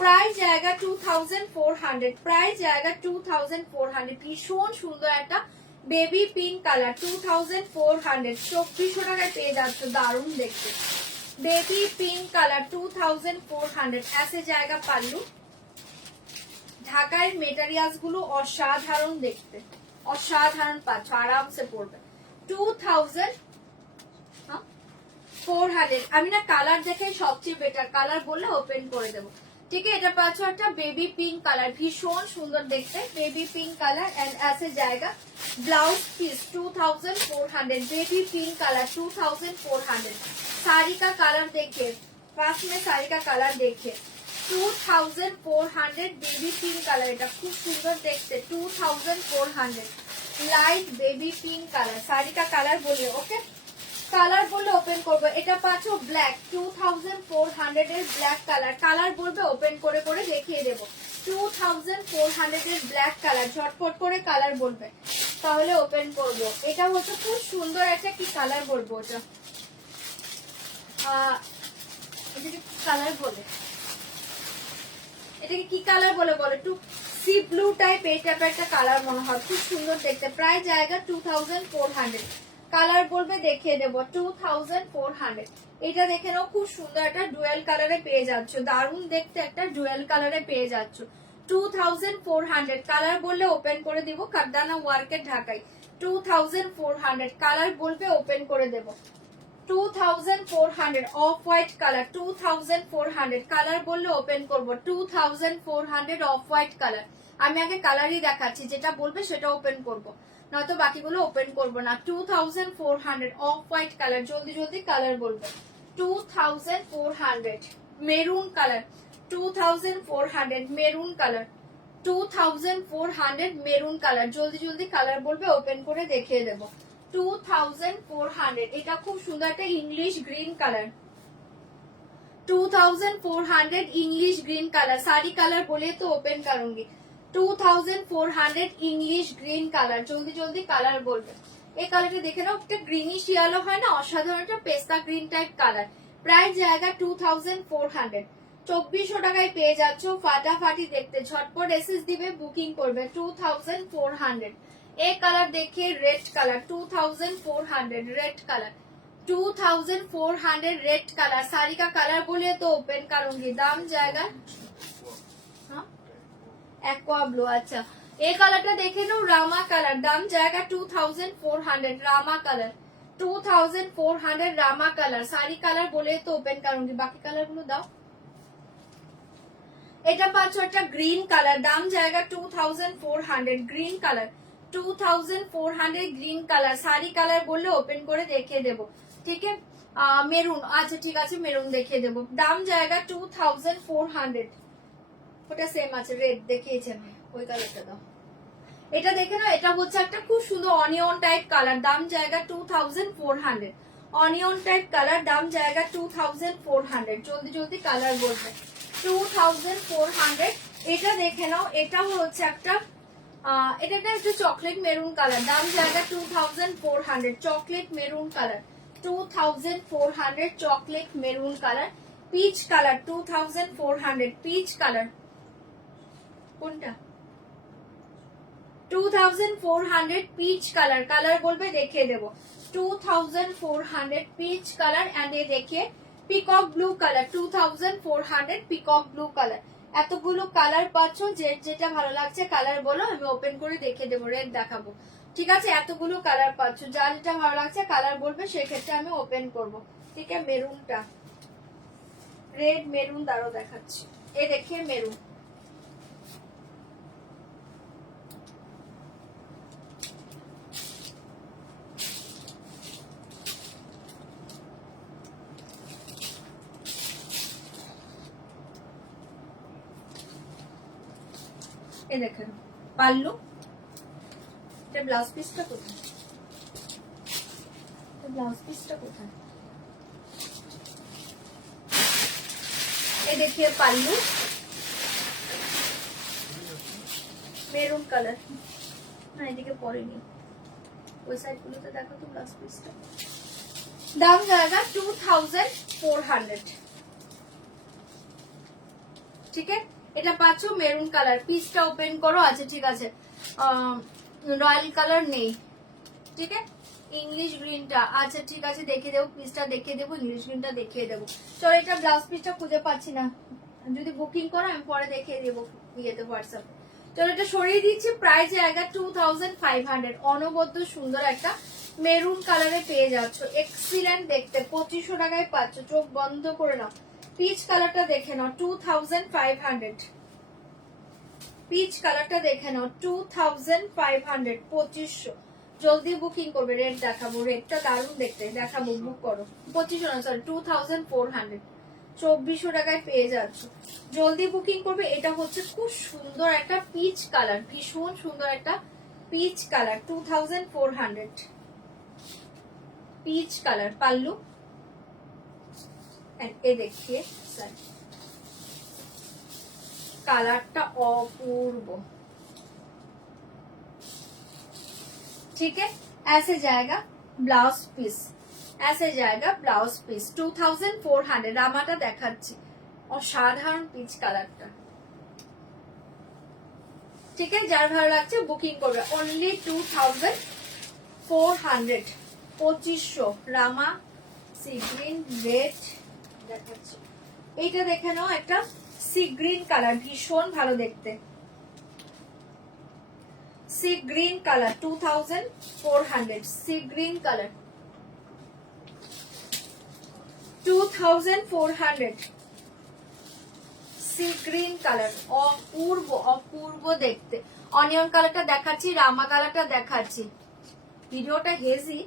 প্রাইস জায়গা 2400, প্রাইস জায়গা 2400। ভীষণ সুন্দর একটা বেবি পিঙ্ক কালার, 2400, 2400 টাকায় পেয়ে যাচ্ছ। দারুণ দেখতে বেবি পিঙ্ক কালার 2400। ऐसे জায়গা পাল্লু। ঢাকায় মেটেরিয়ালস গুলো অসাধারণ দেখতে, অসাধারণ পাচ্ছ, আরামসে পড়বে। 2400। আমি না কালার দেখে সবচেয়ে বেটার, কালার বললে ওপেন করে দেবো। ঠিক আছে, এটা পাচ্ছ একটা বেবি পিঙ্ক কালার, ভীষণ সুন্দর দেখতে বেবি পিঙ্ক কালার। এন্ড ऐसे জায়গা blouse piece 2400, baby pink colour 2400। Sari का कलर देखिए, फास्ट में साड़ी का कलर देखिए 2400, बेबी पिंक कलर। এটা খুব সুন্দর দেখতে 2400, light baby pink colour. Sari কা কালার বললে ওকে, কালার বললে ওপেন করবো। এটা পাচ্ছ ব্ল্যাক 2400 এর ব্ল্যাক কালার, কালার বলবে ওপেন করে করে দেখিয়ে দেবো। 2400 এর ব্ল্যাক কালার, ঝটপট করে কালার বলবে তাহলে ওপেন করব। এটা হচ্ছে খুব সুন্দর একটা কি কালার বলবো, ওটা এটাকে কালার বলে, এটাকে কি কালার বলে বলো একটু। সি ব্লু টাইপ, এই টাইপের একটা কালার মনে হয়, খুব সুন্দর দেখতে। প্রায় জায়গা 2400, কালার বলবে দেখিয়ে দেবো 2400। এটা দেখে নাও, খুব সুন্দর একটা ডুয়েল কালারে পেয়ে যাচ্ছ, দারুণ দেখতে একটা ডুয়েল কালারে পেয়ে যাচ্ছ। 2400, কালার বললে ওপেন করে দিব। কারদানা ওয়ার্কের ঢাকাই 2400, কালার বলবে ওপেন করে দেব। 2400 অফ হোয়াইট কালার 2400, কালার বললে ওপেন করব। 2400 অফ হোয়াইট কালার। আমি আগে কালারই দেখাচ্ছি, যেটা বলবে সেটা ওপেন করব, নয়তো বাকিগুলো ওপেন করব না। 2400 অফ হোয়াইট কালার, জলদি জলদি কালার বলবে। 2400 maroon colour, 2400 maroon colour, 2400 maroon colour, জলদি জলদি কালার বলবে ওপেন করে দেখিয়ে দেবো। 2400, এটা খুব সুন্দর একটা English green colour, 2400 English green colour. सारी कलर बोले तो ओपन करूंगी। 2400 इंग्लिश ग्रीन कलर, জলদি জলদি কালার বলবে। এই কালারটা দেখে নাও, একটা গ্রিনিশ ইয়েলো হয় না, অসাধারণ একটা পেস্তা গ্রিন টাইপ কালার। প্রাইস জায়গা 2400, 2400 টাকায় পেয়ে যাচ্ছ। ফাটাফাটি দেখতে, ঝটপট এসএস দিবে, বুকিং করবে। 2400। এই কালার দেখে red colour 2400, red colour 2400 red colour. Sari का कलर बोले तो ओपन करूंगी। दाम जाएगा एक्वा ब्लू। अच्छा ये कलरটা দেখে নাও, রামা কালার, দাম জায়গা 2400, রামা কালার 2400, রামা কালার। साड़ी कलर बोले तो ओपन करूंगी। बाकी कलर গুলো দাও। এটা পাচ্ছ একটা গ্রিন কালার, দাম জায়গা 2400, green colour 2400 green colour. Sari colour বললে ওপেন করে দেখিয়ে দেবো, ঠিক আছে। মেরুন, আচ্ছা ঠিক আছে মেরুন দেখিয়ে দেবো, দাম জায়গা 2400। ওটা সেম আছে, রেড দেখিয়েছি আমি, ওই কালারটা দাও। এটা দেখে নাও, এটা হচ্ছে একটা খুব সুন্দর অনিয়ন টাইপ কালার, দাম জায়গা 2400। অনিয়ন টাইপ কালার, দাম জায়গা 2400। জলদি জলদি কালার বলবে, 2400। এটা দেখে নাও, এটা হচ্ছে একটা এটা একটা চকলেট মেরুন কালার, দাম জায়গা 2400। Chocolate maroon colour 2400, chocolate maroon colour. Pitch colour 2400, peach colour কোনটা 2400, পিচ কালার। কালার বলবে দেখিয়ে দেবো, 2400 পিচ কালার। এন্ড এ দেখিয়ে peacock blue colour 2400, peacock blue colour. এতগুলো কালার পাচ্ছ, যেটা ভালো লাগছে কালার বলো, আমি ওপেন করে দেখিয়ে দেবো, রেড দেখাবো, ঠিক আছে। এতগুলো কালার পাচ্ছ, যার যেটা ভালো লাগছে কালার বলবে, সেক্ষেত্রে আমি ওপেন করব, ঠিক আছে। মেরুনটা রেড, মেরুন দাঁড়ো দেখাচ্ছি, এ দেখিয়ে মেরুন। এ দেখেন পাল্লু, এটা ব্লাউজ পিসটা কোথায়, ব্লাউজ পিসটা কোথায়, এ দেখিয়ে পাল্লু মেরুন কালার। না এদিকে পরেনি, ওই সাইড গুলোতে দেখো তো ব্লাউজ পিসটা। দাম জায়গা 2400, ঠিক আছে। এটা পাচ্ছ মেরুন কালার, পিসটা ওপেন করো, আচ্ছা ঠিক আছে। রয়্যাল কালার নেই, ঠিক আছে। ইংলিশ গ্রিনটা, আচ্ছা ঠিক আছে দেখিয়ে দেবো, পিসটা দেখিয়ে দেবো, ইংলিশ গ্রিনটা দেখিয়ে দেবো। চলো এটা ব্লাউজ পিসটা খুঁজে পাচ্ছি না, যদি বুকিং করো আমি পরে দেখিয়ে দেবো ইয়েতে, হোয়াটসঅ্যাপ। চলো এটা সরিয়ে দিচ্ছি, প্রাইস জায়গা 2500। অনবদ্য সুন্দর একটা মেরুন কালারে পেয়ে যাচ্ছ, এক্সিলেন্ট দেখতে, 2500 টাকায় পাচ্ছ, চোখ বন্ধ করে নাও। পিচ কালারটা দেখে নাও 2500, পিচ কালারটা দেখে নাও 2500, 2500। জলদি বুকিং করবে, রেড দেখাবো, রেডটা দারুণ দেখতে, দেখাবো, বুক করো। 2500 না সরি 2400, 2400 টাকায় পেয়ে যাচ্ছ, জলদি বুকিং করবে। এটা হচ্ছে খুব সুন্দর একটা পিচ কালার, ভীষণ সুন্দর একটা peach colour, 2400, peach colour. Pallu এ দেখিয়ে কালারটা অপূর্ব, ठीक है। ऐसे जाएगा ब्लाउज পিস, ऐसे जाएगा ब्लाउज পিস 2400। রামাটা দেখাচ্ছি, অসাধারণ পিচ কালারটা, ঠিক আছে। যার ভালো লাগছে বুকিং করবে, অনলি 2400, 2500। রামা সি গ্রিন রেড দেখাচ্ছি, এইটা দেখে নাও, একটা সি গ্রিন কালার, ভীষণ ভালো দেখতে, sea green colour 2400, sea green colour 2400, sea green colour, অপূর্ব অপূর্ব দেখতে। অনিয়ন কালারটা দেখাচ্ছি, রামা কালারটা দেখাচ্ছি। ভিডিওটা হেজি,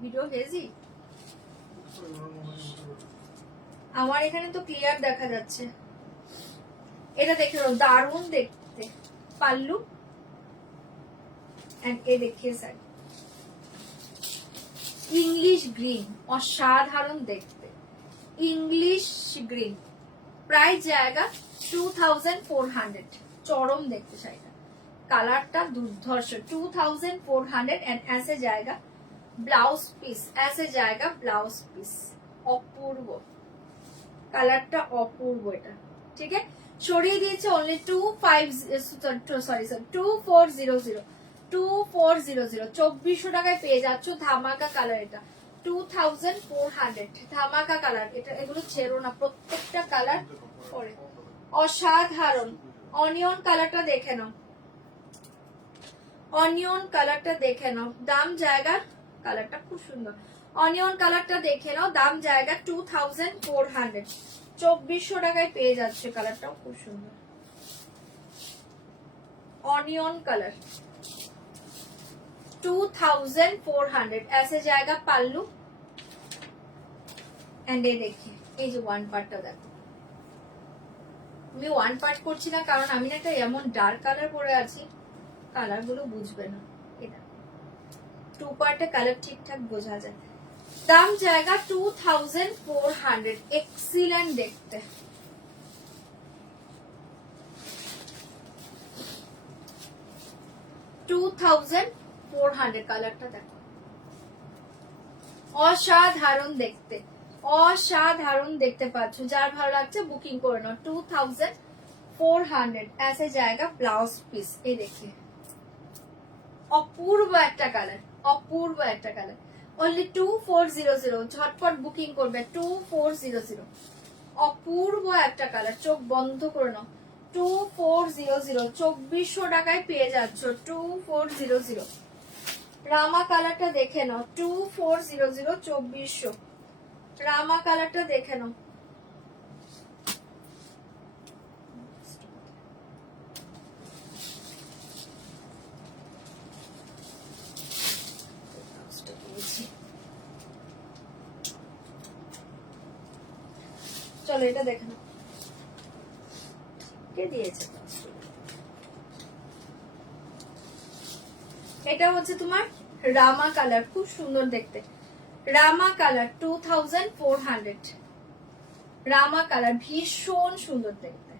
ভিডিও হেজি, আমার এখানে তো ক্লিয়ার দেখা যাচ্ছে। এটা দেখে নাও, দারুণ দেখতে। পাল্লু এন্ড এ দেখিয়ে স্যার, ইংলিশ গ্রিন, অসাধারণ দেখতে, ইংলিশ গ্রিন। প্রাইস জায়গা 2400, চরম দেখতে শাড়িটা, কালারটা দুর্ধর্ষ। 2400 एंड ऐसे जाएगा ब्लाउज पीस, ऐसे जाएगा ब्लाउज पीस। অপূর্ব কালারটা, অপূর্ব এটা, ঠিক আছে। সরিয়ে দিয়েছে অনলি 2400, 2400 টাকায় পেয়ে যাচ্ছ, ধামাকা কালার এটা 2400, ধামাকা কালার এটা। এগুলো ছেড়ো না, প্রত্যেকটা কালার পরে অসাধারণ। অনিয়ন কালারটা দেখে নাও, অনিয়ন কালারটা দেখে নাও, দাম জায়গা কালারটা খুব সুন্দর। অনিয়ন কালারটা দেখে নাও, দাম জায়গা 2400, 2400 টাকায় পেয়ে যাচ্ছে। কালারটাও খুব সুন্দর, অনিয়ন কালার 2400 ऐसे जाएगा पाल्लू। एंड ये देखिए, এই যে ওয়ান পার্টটা দেখো, আমি ওয়ান পার্ট করছি না কারণ আমি একটা এমন ডার্ক কালার পরে আছি, কালার গুলো বুঝবে না। এটা টু পার্টে কালার ঠিকঠাক বোঝা যায়। দাম জায়গা 2400, এক্সিলেন্ট দেখতে। $2400 কালারটা দেখো, অসাধারণ দেখতে, অসাধারণ দেখতে পাচ্ছ। যার ভালো লাগছে বুকিং করে নাও। 2400 ऐसे जाएगा ব্লাউজ পিস। এই দেখে অপূর্ব একটা কালার, অপূর্ব একটা কালার। অনলি 2400, ঝটপট বুকিং করবে। 2400, অপূর্ব একটা কালার, চোখ বন্ধ করে নাও। 2400, 2400 টাকায় পেয়ে যাচ্ছ। 2400 রামা কালারটা দেখে নাও। 2400, 2400 রামা কালারটা দেখে নাও। চলো এটা দেখে নাও, কে দিয়েছে। এটা হচ্ছে তোমার রামা কালার, খুব সুন্দর দেখতে। রামা কালার 2400, রামা কালার ভীষণ সুন্দর দেখতে।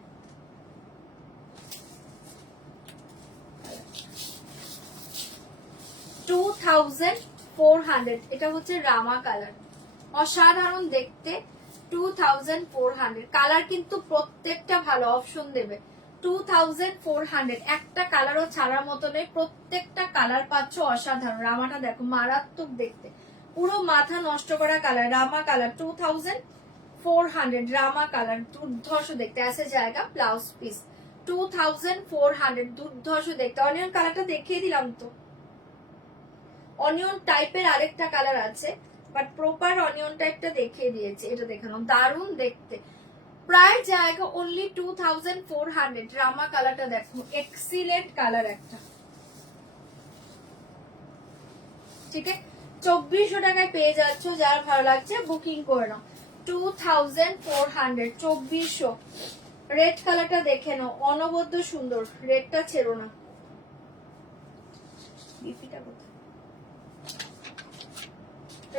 $2400, এটা হচ্ছে রামা কালার, অসাধারণ দেখতে। 2400 কালার কিন্তু প্রত্যেকটা ভালো, অপশন দেবে। 2400 একটা কালারও ছাড়ার মতো নেই, প্রত্যেকটা কালার পাচ্ছ অসাধারণ। রামাটা দেখো মারাত্মক দেখতে, পুরো মাথা নষ্ট করা কালার। রামা কালার 2400, রামা কালার দুর্ধর্ষ দেখতে। আসে জায়গা ব্লাউজ পিস 2400, দুর্ধর্ষ দেখতে। অনিয়ন কালারটা দেখিয়ে দিলাম তো। অনিয়ন টাইপের আরেকটা কালার আছে, বাট প্রপার অনিয়ন টাইপটা দেখিয়ে দিয়েছে। এটা দেখানো দারুণ দেখতে। প্রায় জায়গা অনলি 2400। রামা কালারটা দেখো, এক্সিলেন্ট কালার একটা। ঠিক আছে, 2400 টাকায় পেয়ে যাচ্ছ। যার ভালো লাগছে বুকিং করে নাও। 2400, 2400 রেড কালারটা দেখে নাও, অনবদ্য সুন্দর। রেডটা ছেড়ো না। বিপিটা কোথায়?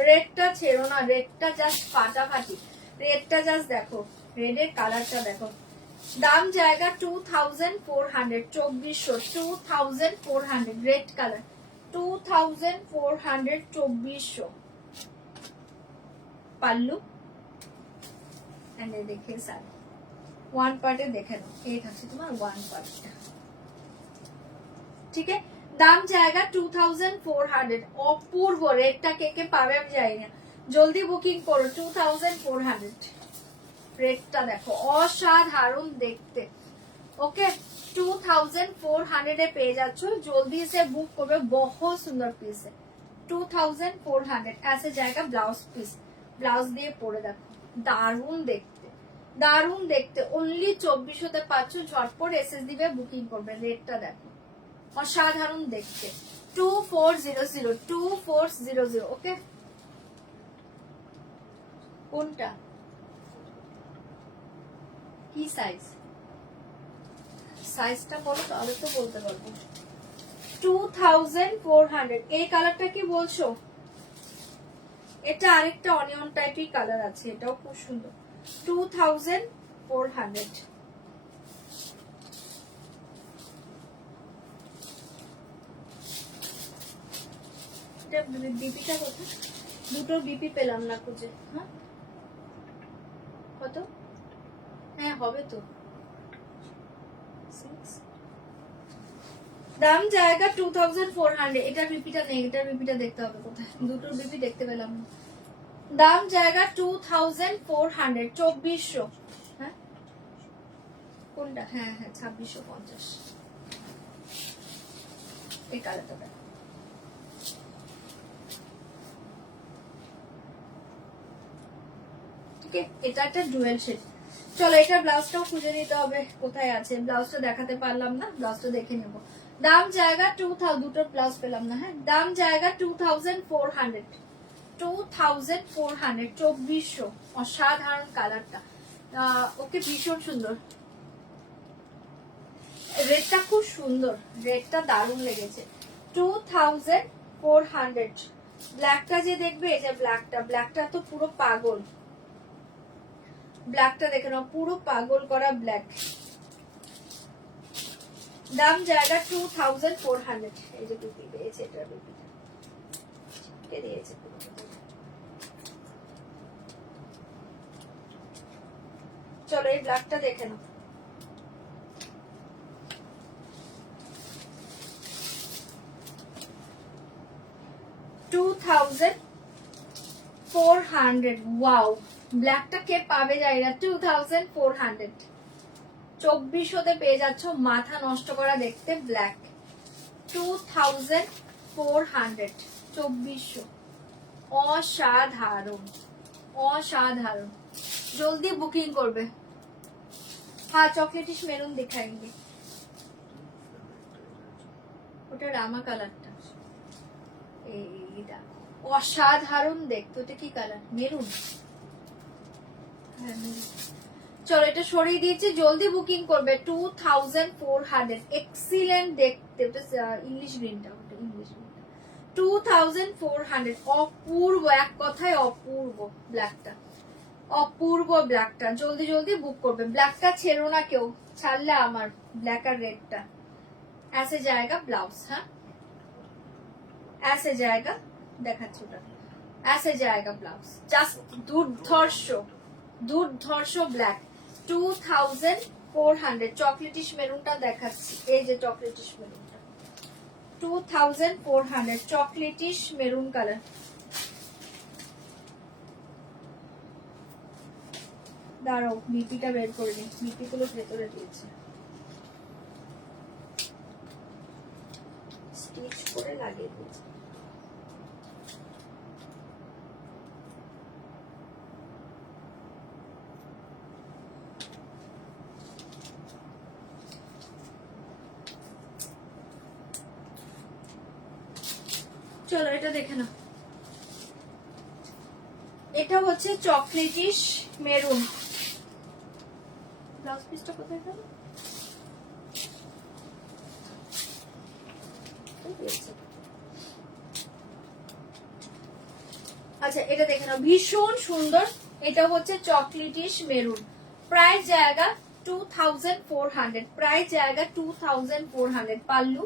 রেডটা ছেড়ো না, রেডটা জাস্ট ফাটাফাটি। রেডটা জাস্ট দেখো, রেডের কালারটা দেখো। দাম জায়গা 2400, 2400, 2400 রেড কালার 2400, 2400 পাল্লু। দেখে স্যার ওয়ান পার্টে দেখে নাও, এই থাকছে তোমার ওয়ান পার্টটা। ঠিক আছে, দাম জায়গা 2400, অপূর্ব। রেটটা কে কে পাবে আমি জানি না, জলদি বুকিং করো। 2400 রেটটা দেখো, অসাধারণ দেখতে। ओके 2400 এ পেয়ে যাচ্ছ। জলদি से बुक করবে, बहुत সুন্দর পিস है। 2400 ऐसे जाएगा ब्लाउज পিস। ব্লাউজ দিয়ে পরে দেখো, দারুণ দেখতে, দারুণ দেখতে। অনলি 2400 তে পাচ্ছ। ঝটপট এসএস দিবে, বুকিং করবে। রেটটা দেখো, অসাধারণ দেখতে। 2400, 2400 ওকে। কোনটা কি সাইজ? সাইজটা বলো তাহলে তো বলতে পারবো। 2400 এই কালারটা কি বলছো? এটা আরেকটা অনিয়ন টাইপের কালার আছে, এটাও খুব সুন্দর। 2400 এটা বিপিটা কোথায়? দুটো বিপি পেলাম না খুঁজে। হ্যাঁ কত? হ্যাঁ হবে তো। দাম জায়গা 2400। এটার বিপিটা নেই, এটার বিপিটা দেখতে হবে কোথায়। দুটোর বিপি দেখতে পেলাম না। দাম জায়গা 2400, 2400। হ্যাঁ কোনটা? হ্যাঁ হ্যাঁ 2650। এই কালারটা দেখো, ঠিক আছে, এটা একটা ডুয়েল শেড। চলো এটা ব্লাউজটাও খুঁজে নিতে হবে কোথায় আছে, ব্লাউজটা দেখাতে পারলাম না, ব্লাউজটা দেখে নেব। দাম জায়গা 2000, দুটো ব্লাউজ পেলাম না, হ্যাঁ দাম জায়গা 2400, 2400, 2400। অসাধারণ কালারটা, ওকে ভীষণ সুন্দর, রেডটা খুব সুন্দর, রেডটা দারুণ লেগেছে। 2400। ব্ল্যাকটা যে দেখবে, এই যে ব্ল্যাকটা, ব্ল্যাকটা তো পুরো পাগল, ব্ল্যাকটা দেখে নাও, পুরো পাগল করা ব্ল্যাক। দাম জায়গা 2400। এই যে টুপি পেয়েছে, এটা টুপিটা কে দিয়েছে পুরো। চলো এই ব্ল্যাকটা দেখে নাও, $2400। ওয়াও, ব্ল্যাকটা কে পাবে যায় না। 2400, 2400-তে পেয়ে যাচ্ছ মাথা নষ্ট করা দেখতে ব্ল্যাক। 2400, 2400। অসাধারণ, অসাধারণ। জলদি বুকিং করবে। হ্যাঁ চকলেটিশ মেরুন দেখাएंगे, ওটা রামা কালারটা। এই দেখো অসাধারণ দেখতে, ওটা কি কালার, মেরুন। চলো এটা সরিয়ে দিয়েছি, জলদি বুকিং করবে। 2400, এক্সিলেন্ট দেখতে, ওটা ইংলিশ গ্রিনটা, ওটা ইংলিশ গ্রিনটা। 2400, অপূর্ব, এক কথায় অপূর্ব ব্ল্যাকটা, অপূর্ব ব্ল্যাকটা। জলদি জলদি বুক করবে, ব্ল্যাকটা ছেড়ো না কেউ, ছাড়লে আমার ব্ল্যাক আর রেডটা। ऐसे जाएगा ब्लाउज, हाँ ऐसे जाएगा, দেখাচ্ছি ওটা, ऐसे जाएगा ब्लाउज। জাস্ট দুর্ধর্ষ, দুর্ধর্ষ ব্ল্যাক। 2400। চকলেটিশ মেরুনটা দেখাচ্ছি, এই যে চকলেটিশ মেরুনটা, 2400, চকলেটিশ মেরুন কালার। দাঁড়াও বিপিটা বের করে নি, বিপি গুলো ভেতরে দিয়েছে, স্টিচ করে লাগিয়ে দিয়েছে। চলো এটা দেখে নাও, এটা হচ্ছে চকলেটিশ মেরুন। ব্লাউজ পিসটা কোথায় গেল? আচ্ছা এটা দেখে নাও, ভীষণ সুন্দর। এটা হচ্ছে চকলেটিশ মেরুন, প্রাইস জায়গা 2400, প্রাইস জায়গা 2400। পাল্লু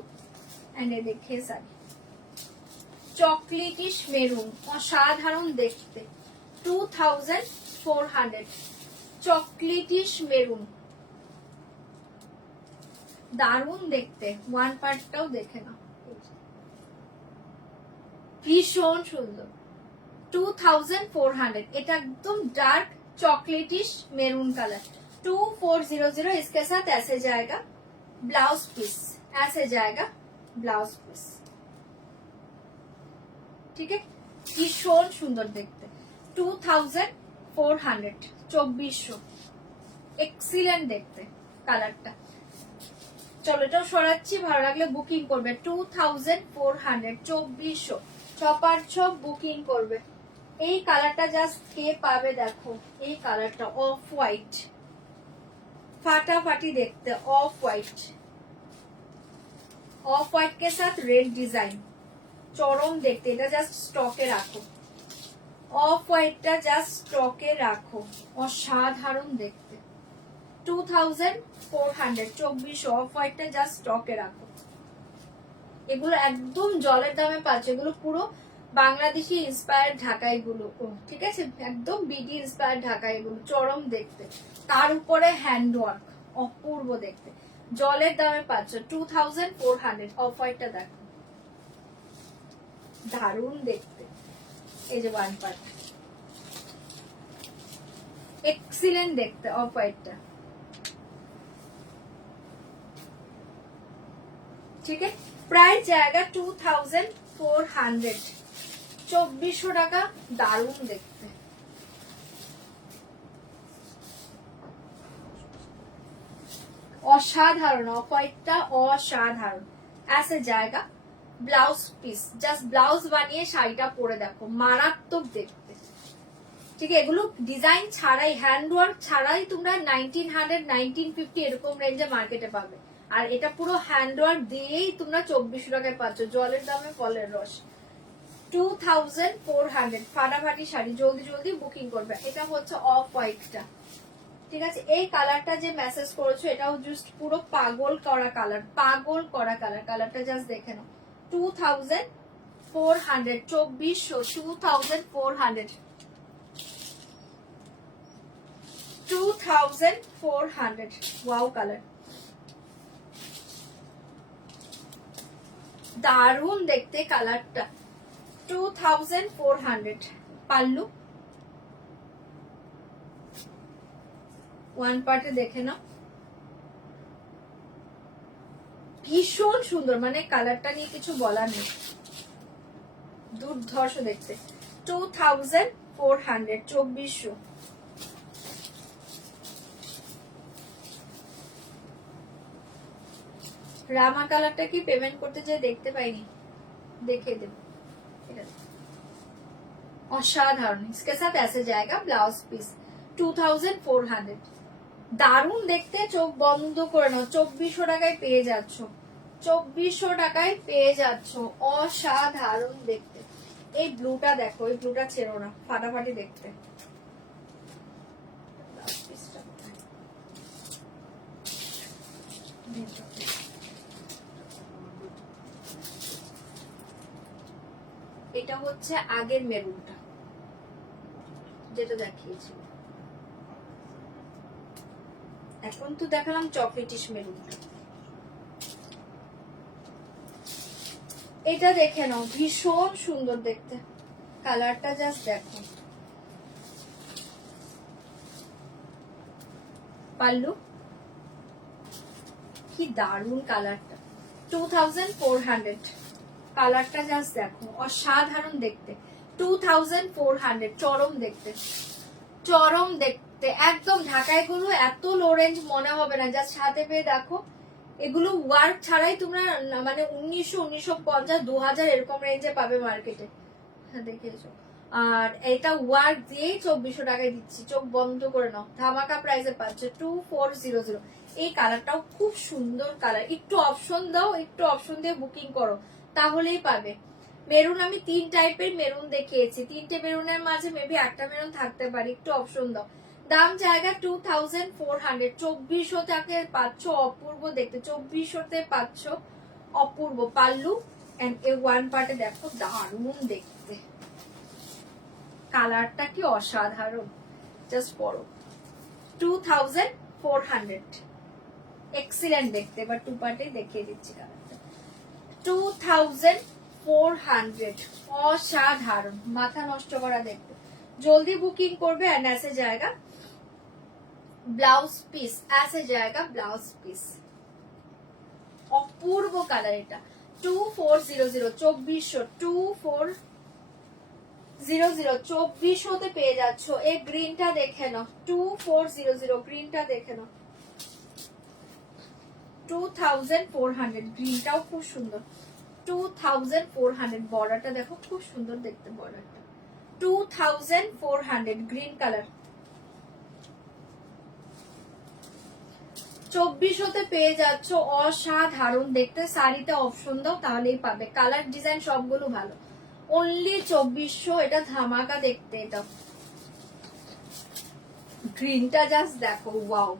এন্ড দেখে শাড়ি, চকলেটিশ মেরুন, অসাধারণ দেখতে। 2400, চকলেটিশ মেরুন, দারুণ দেখতে। ওয়ান পার্টটাও দেখে নাও, ভীষণ সুন্দর। 2400, এটা একদম डार्क चॉकलेटिश मेरून कलर। 2400, इसके साथ ऐसे जाएगा ब्लाउज पीस, ऐसे जाएगा ब्लाउज पीस, ठीक है। ভীষণ সুন্দর দেখতে। 2400, 2400, এক্সিলেন্ট দেখতে কালারটা। চলো এটাও সরাচ্ছি, ভালো লাগলে বুকিং করবে। 2400, 2400, চপার ছপ বুকিং করবে। এই কালারটা জাস্ট কে পাবে দেখো, এই কালারটা অফ হোয়াইট, ফাটাফাটি দেখতে, অফ হোয়াইট, অফ হোয়াইট के साथ रेड डिजाइन, চরম দেখতে। এটা জাস্ট স্টকে রাখো, অফ হোয়াইটটা জাস্ট স্টকে রাখো, অসাধারণ দেখতে। 2400, 2400, অফ হোয়াইটটা জাস্ট স্টকে রাখো। এগুলো একদম জলের দামে পাচ্ছে, এগুলো পুরো বাংলাদেশি ইন্সপায়ার্ড ঢাকা, এগুলো ঠিক আছে, একদম বিডি ইন্সপায়ার্ড ঢাকা, এগুলো চরম দেখতে। তার উপরে হ্যান্ডওয়ার্ক, অপূর্ব দেখতে, জলের দামে পাচ্ছ। 2400, অফ হোয়াইটটা দেখো, দারুণ দেখতে। এই যে ওয়ান পার্ট, এক্সিলেন্ট দেখতে অফ হোয়াইটটা, ঠিক আছে। প্রাইস জায়গা 2400, 2400 টাকা, দারুণ দেখতে। অসাধারণ, অফ হোয়াইটটা অসাধারণ। অ্যাসে জায়গা, ব্লাউজ পিস, জাস্ট ব্লাউজ বানিয়ে শাড়িটা পরে দেখো, মারাত্মক দেখতে। ঠিক আছে, এগুলো ডিজাইন ছাড়াই, হ্যান্ড ওয়ার্ক ছাড়াই তোমরা 1900 1950 এরকম রেঞ্জে মার্কেটে পাবে। আর এটা পুরো হ্যান্ড ওয়ার্ক দিয়েই তোমরা 2400 টাকায় পাচ্ছ। জলের দামে ফলের রস। 2400 ফাটাফাটি শাড়ি, জলদি জলদি বুকিং করবে। এটা হচ্ছে অফ হোয়াইটটা, ঠিক আছে। এই কালারটা যে মেসেজ করেছো এটাও জাস্ট পুরো পাগল করা কালার, পাগল করা কালার। কালারটা জাস্ট দেখে নাও। 2400, 2400, 2400, 2400। ওয়াও কালার, দারুণ দেখতে কালারটা। 2400। পাল্লু ওয়ান পার্টে দেখে নাও, ভীষণ সুন্দর, মানে কালারটা নিয়ে কিছু বলার নেই, দুর্ধর্ষ দেখতে। 2400, 2400। রামা কালারটা কি পেমেন্ট করতে চাই, দেখতে পাইনি, দেখে দেব। অসাধারণ, इसके साथ ऐसे जाएगा ब्लाउज पीस। 2400, দারুণ দেখতে, চোখ বন্ধ করে নাও। 2400 টাকায় পেয়ে যাচ্ছ, 2400 টাকায় পেয়ে যাচ্ছ, অসাধারণ দেখতে। এই ব্লুটা দেখো, এই ব্লুটা ছেড়ো না, ফাটাফাটি দেখতে। এটা হচ্ছে আগের মেরুনটা যেটা দেখিয়েছিল, এখন তো দেখালাম চকলেটিশ মেরুনটা। এটা দেখে নাও, ভীষণ সুন্দর দেখতে, কালারটা জাস্ট দেখো। পাল্লু কি দারুণ কালারটা। 2400, কালারটা জাস্ট দেখো, অসাধারণ দেখতে। 2400, চরম দেখতে, চরম দেখতে একদম। ঢাকায় গুলো এত লো রেঞ্জ মনে হবে না, জাস্ট হাতে পেয়ে দেখো। এগুলো ওয়ার্ক ছাড়াই তোমরা মানে 1900, 1950, 2000 এরকম রেঞ্জে পাবে মার্কেটে, হ্যাঁ দেখিয়েছো। আর এটা ওয়ার্ক দিয়েই 2400 টাকায় দিচ্ছি, চোখ বন্ধ করে নাও। ধামাকা প্রাইসে পাচ্ছে 2400। এই কালারটাও খুব সুন্দর কালার, একটু অপশন দাও, একটু অপশন দিয়ে বুকিং করো, তাহলেই পাবে। মেরুন আমি 3 টাইপের মেরুন দেখিয়েছি, 3টে মেরুনের মাঝে মেবি একটা মেরুন থাকতে পারে, একটু অপশন দাও। দাম জায়গা 2400, 2400 টাকায় পাচ্ছ অপূর্ব দেখতে, 2400-তে পাচ্ছ অপূর্ব। পাল্লু এন্ড এ ওয়ান পার্টে দেখো, দারুণ দেখতে, কালারটা কি অসাধারণ, জাস্ট পড়ো। 2400, এক্সিলেন্ট দেখতে। এবার টু পার্টে দেখিয়ে দিচ্ছি কালারটা। 2400, অসাধারণ, মাথা নষ্ট করা দেখতে। জলদি বুকিং করবে। এন্ড ऐसे जाएगा ব্লাউজ পিস, ऐसे जाएगा ব্লাউজ পিস। অপূর্ব কালার এটা। 2400, 2400, 2400, 2400-তে পেয়ে যাচ্ছ। এই গ্রিনটা দেখে নাও, 2400, গ্রিনটা দেখে নাও। 2400, গ্রিনটাও খুব সুন্দর। 2400, বর্ডারটা দেখো, খুব সুন্দর দেখতে বর্ডারটা। 2400, গ্রিন কালার। 2400-তে পেয়ে যাচ্ছ, অসাধারণ দেখতে। শাড়িতে অপশন দাও, তাহলেই পাবে। কালার ডিজাইন সবগুলো ভালো। অনলি 2400, এটা ধামাকা দেখতে। এটা গ্রিনটা জাস্ট দেখো, ওয়াও।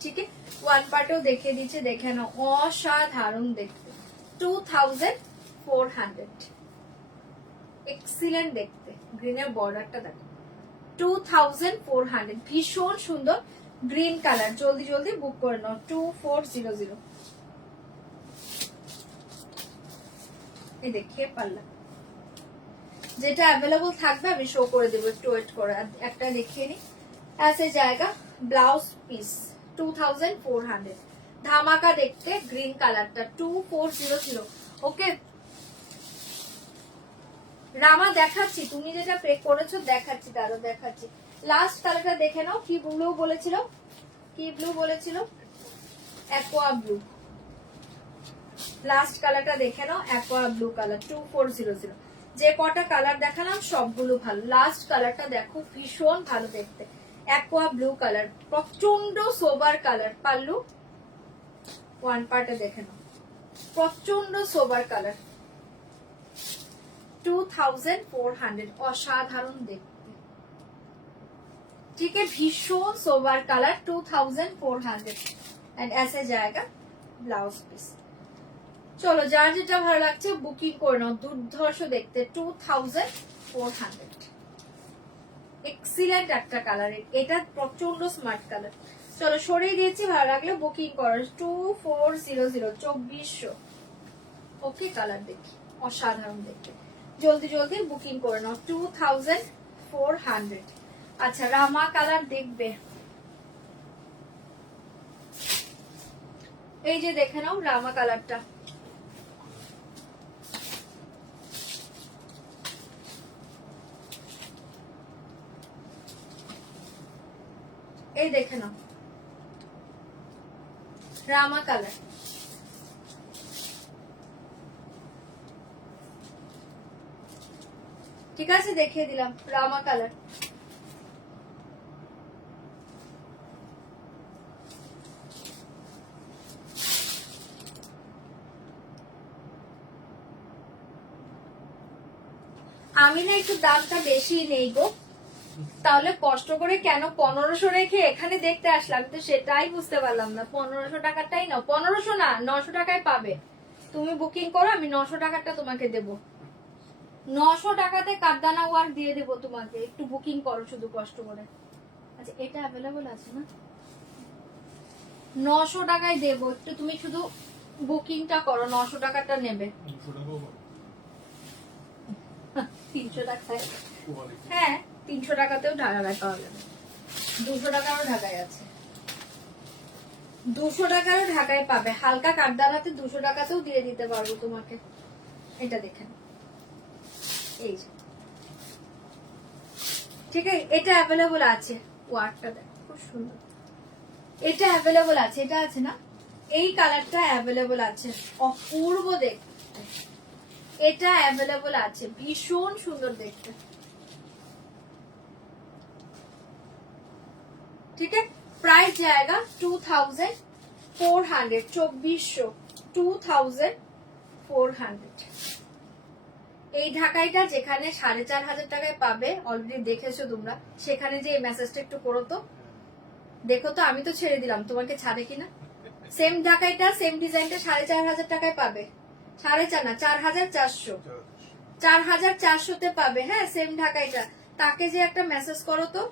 ঠিক আছে, ওয়ান পার্টেও দেখিয়ে দিচ্ছে, দেখে নাও, অসাধারণ দেখতে। 2400, এক্সিলেন্ট দেখতে। গ্রিনের বর্ডারটা দেখো। 2400, ভীষণ সুন্দর গ্রিন কালার। জলদি জলদি বুক করে নাও। 2400, এই দেখিয়ে পারলাম। যেটা অ্যাভেলেবল থাকবে আমি শো করে দেবো, একটু ওয়েট করে। একটা দেখিয়ে নি। ऐसे जाएगा ব্লাউজ পিস। 2400, ধামাকা দেখতে গ্রিন কালারটা। 2400, ওকে। রামা দেখাচ্ছি, তুমি যেটা পে করেছো দেখাচ্ছি, দাঁড়ো দেখাচ্ছি। লাস্ট কালারটা দেখে নাও, কি ব্লু বলেছিল, কি ব্লু বলেছিল? Aqua blue. লাস্ট কালারটা দেখে নাও, অ্যাকোয়া ব্লু কালার 2400। যে কটা কালার দেখালাম সবগুলো ভালো। লাস্ট কালারটা দেখো, ভীষণ ভালো দেখতে, অ্যাকোয়া ব্লু কালার, প্রচন্ড সোবার কালার। পাল্লু ওয়ান পার্টে দেখে নাও, প্রচন্ড সোবার কালার, 2400। অসাধারণ দেখতে, ঠিক है, भीषण सोबर कलर 2400 एंड ऐसे जाएगा ब्लाउज पीस। চলো যার যেটা ভালো লাগছে বুকিং করে নাও। দুর্ধর্ষ দেখতে, 2400। এক্সিলেন্ট একটা কালার, এটা প্রচন্ড স্মার্ট কালার। চলো সরিয়ে দিয়েছি, ভালো লাগলে বুকিং করো। 2400, 2400। ওকে, কালার দেখি অসাধারণ দেখতে, জলদি জলদি বুকিং করে নাও। 2400। আচ্ছা, রামা কালার দেখবে, এই যে দেখে নাও রামা কালারটা। এই দেখে নাও রামা কালার। ঠিক আছে, দেখিয়ে দিলাম রামা কালার। আমি না একটু দামটা বেশি নেই গো, তাহলে কষ্ট করে কেন 1500 রেখে এখানে দেখতে আসলাম, তো সেটাই বুঝতে পারলাম না। 1500 টাকাটাই নাও, 1500 না 900 টাকায় পাবে। তুমি বুকিং করো, আমি 900 টাকাটা তোমাকে দেব। 900 টাকাতে কারদানা ওয়ার্ক দিয়ে দেবো তোমাকে, একটু বুকিং করো শুধু কষ্ট করে। আচ্ছা, এটা অ্যাভেলেবল আছে না? 900 টাকায় দেবো, একটু তুমি শুধু বুকিংটা করো। 900 টাকাটা নেবে? 300 টাকায়, হ্যাঁ 300 টাকাতেও ঢাকায় পাওয়া যাবে, 200 টাকারও ঢাকায় আছে, 200 টাকারও ঢাকায় পাবে। হালকা কাঠদানাতে 200 টাকাতেও দিয়ে দিতে পারবো তোমাকে। এটা দেখেন, এই যে, ঠিক আছে, এটা অ্যাভেলেবল আছে। ওয়ার্কটা দেখ খুব সুন্দর, এটা অ্যাভেলেবল আছে। এটা আছে না, এই কালারটা অ্যাভেলেবল আছে, অপূর্ব দেখতে। এটা অ্যাভেলেবল আছে, ভীষণ সুন্দর দেখতে। ठीक है, प्राइस जाएगा 2400, 2400, 2400। এই ঢাকাইটা যেখানে 4500 টাকায় পাবে, অলরেডি দেখেছো তোমরা, সেখানে যে মেসেজটা একটু করো তো, দেখো তো, আমি তো ছেড়ে দিলাম, তোমাকে ছাড়ে কিনা। সেম ঢাকাইটা, সেম ডিজাইনটা 4500 টাকায় পাবে। 4.5 না, 4400, 4400 পাবে। হ্যাঁ, সেম ঢাকাইটা। তাকে যে একটা মেসেজ করো তো,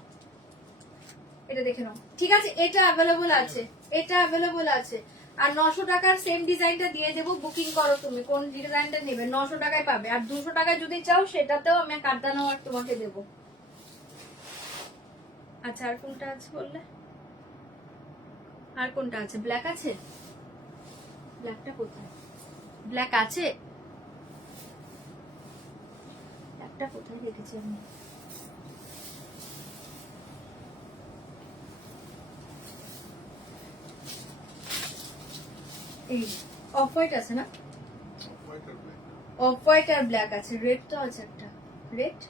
এটা দেখে নাও। ঠিক আছে, এটা অ্যাভেলেবল আছে, এটা অ্যাভেলেবল আছে। আর 900 টাকার সেম ডিজাইনটা দিয়ে দেবো, বুকিং করো তুমি কোন ডিজাইনটা নেবে। 900 টাকায় পাবে। আর 200 টাকায় যদি চাও সেটাতেও আমি কাটদানা ওয়ার্ক তোমাকে দেবো। আচ্ছা, আর কোনটা আছে বললে? আর কোনটা আছে? ব্ল্যাক আছে? ব্ল্যাকটা কোথায়? ব্ল্যাক আছে? ব্ল্যাকটা কোথায় রেখেছি আমি? এই অফ হোয়াইট আছে না? অফ হোয়াইট আর ব্ল্যাক আছে, রেড তো আছে একটা, রেড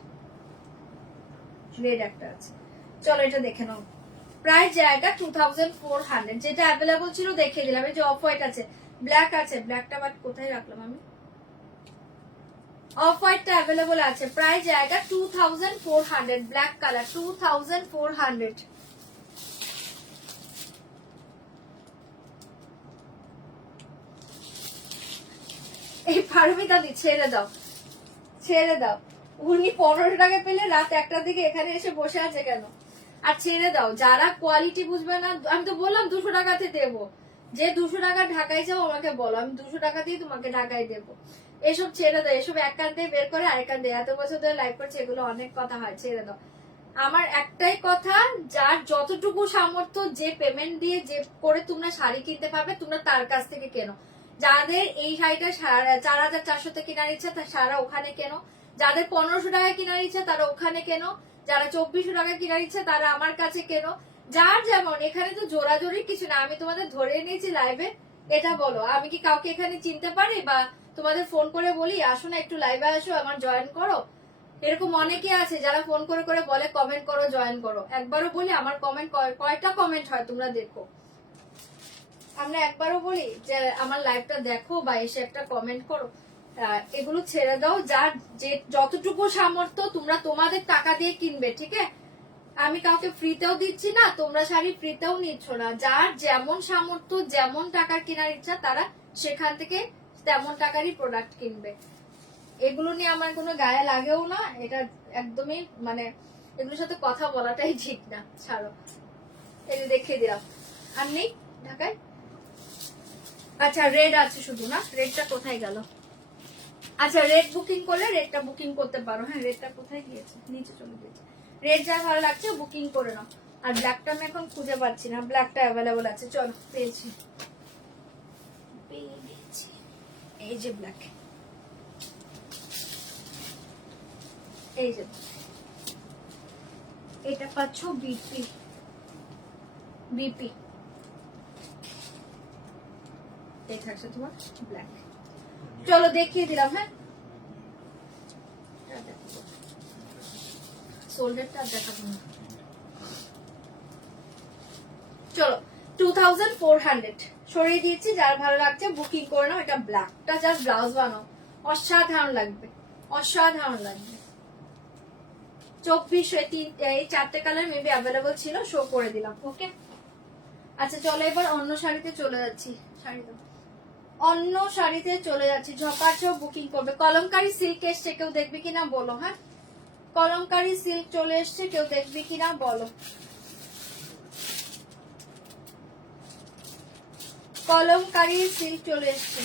রেড একটা আছে। চলো এটা দেখে নাও। প্রাইস জায়গা 2400, যেটা অ্যাভেলেবল ছিল দেখিয়ে দিলাম। এই যে অফ হোয়াইট আছে, ব্ল্যাক আছে, ব্ল্যাকটা বাট কোথায় রাখলাম আমি? অফ হোয়াইটটা অ্যাভেলেবল আছে। প্রাইস জায়গা 2400, ব্ল্যাক কালার 2400। এই পারমিতা দি ছেড়ে দাও, ছেড়ে দাও। উনি 1500 টাকা পেলে রাত 1টার দিকে এখানে এসে বসে আছে কেন? আর ছেড়ে দাও, যারা কোয়ালিটি বুঝবে না, আমি তো বললাম 200 টাকাতে দেবো। যে 200 টাকা ঢাকায় যাও আমাকে বলো, আমি 200 টাকাতেই তোমাকে ঢাকায় দেবো। এসব ছেড়ে দাও, এসব এক কান দিয়ে বের করে আরেক কান দিয়ে, এত বছর ধরে লাইভ করছে, এগুলো অনেক কথা হয়, ছেড়ে দাও। আমার একটাই কথা, যার যতটুকু সামর্থ্য, যে পেমেন্ট দিয়ে যে করে তোমরা শাড়ি কিনতে পারবে, তোমরা তার কাছ থেকে কেনো। যাদের এই শাড়িটা 4400 কেনার ইচ্ছা তারা ওখানে কেনো, যাদের 1500 টাকায় কেনার ইচ্ছা তারা ওখানে কেনো, যারা 2400 টাকা কেনার ইচ্ছা তারা আমার কাছে কেনো। যার যেমন, এখানে তো জোরাজোরি কিছু না, আমি তোমাদের ধরে নিয়েছি লাইভে, এটা বলো। আমি কি কাউকে এখানে চিনতে পারি বা তোমাদের ফোন করে বলি আসো না একটু লাইভে আসো আমার জয়েন করো? এরকম অনেকে আছে যারা ফোন করে করে বলে কমেন্ট করো, জয়েন করো। একবারও বলি আমার কমেন্ট কয়টা কমেন্ট হয় তোমরা দেখো? আমরা একবারও বলি যে আমার লাইভটা দেখো বা এসে একটা কমেন্ট করো? এগুলো ছেড়ে দাও। যার যে যতটুকু সামর্থ্য তোমরা তোমাদের টাকা দিয়ে কিনবে, ঠিক আছে? আমি কাউকে ফ্রিতেও দিচ্ছি না, তোমরা শাড়ি ফ্রিতেও নিচ্ছ না। যার যেমন সামর্থ্য, যেমন টাকার কেনার ইচ্ছা, তারা সেখান থেকে তেমন টাকারই প্রোডাক্ট কিনবে। এগুলো নিয়ে আমার কোনো গায়ে লাগেও না, এটা একদমই মানে এগুলোর সাথে কথা বলাটাই ঠিক না, ছাড়ো। এই যে দেখিয়ে দিলাম। আর নেই ঢাকায়? আচ্ছা রেড আছে শুধু না, রেডটা কোথায় গেল? আচ্ছা রেড বুকিং করলে রেডটা বুকিং করতে পারো। হ্যাঁ রেডটা কোথায় গিয়েছে? নিচে চলে গিয়েছে। রেড যা ভালো লাগছে বুকিং করে নাও। আর ব্ল্যাকটা আমি এখন খুঁজে পাচ্ছি না, ব্ল্যাকটা অ্যাভেলেবল আছে। চলো পেয়েছি, এই যে ব্ল্যাক, এই যে এটা পাচ্ছ বিপি, বিপি এই থাকছে তোমার ব্ল্যাক। চলো দেখিয়ে দিলাম। হ্যাঁ শোল্ডারটা দেখাবো না। চলো 2400 সরিয়ে দিয়েছি। যার ভালো লাগছে বুকিং করে নাও। এটা ব্ল্যাকটা জাস্ট ব্লাউজ বানাও, অসাধারণ লাগবে, অসাধারণ লাগবে। 24 এই 4টে কালার মেবি অ্যাভেলেবল ছিল, শো করে দিলাম। ওকে আচ্ছা চলো এবার অন্য শাড়িতে চলে যাচ্ছি। শাড়ি দাও। অন্য শাড়িতে চলে যাচ্ছি। ঝপাঝপ বুকিং করবে। কলমকারী সিল্ক এসছে, কেউ দেখবে কিনা বলো। হ্যাঁ কলমকারী সিল্ক চলে এসছে, কেউ দেখবে কিনা বলো। কলমকারী সিল্ক চলে এসছে।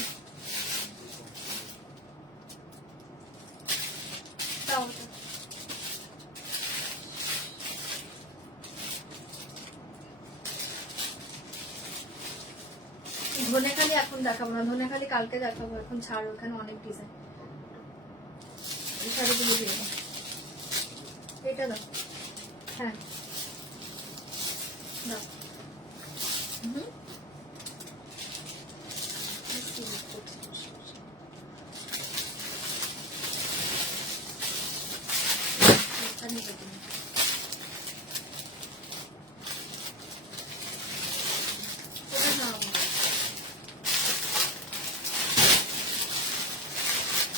ধনেখালি এখন দেখাবো না, ধনেখালি কালকে দেখাবো। এখন ছাড়ো, ওখানে অনেক ডিজাইন। এই শাড়িগুলো দিয়ে দাও, এটা দাও। হ্যাঁ দাও।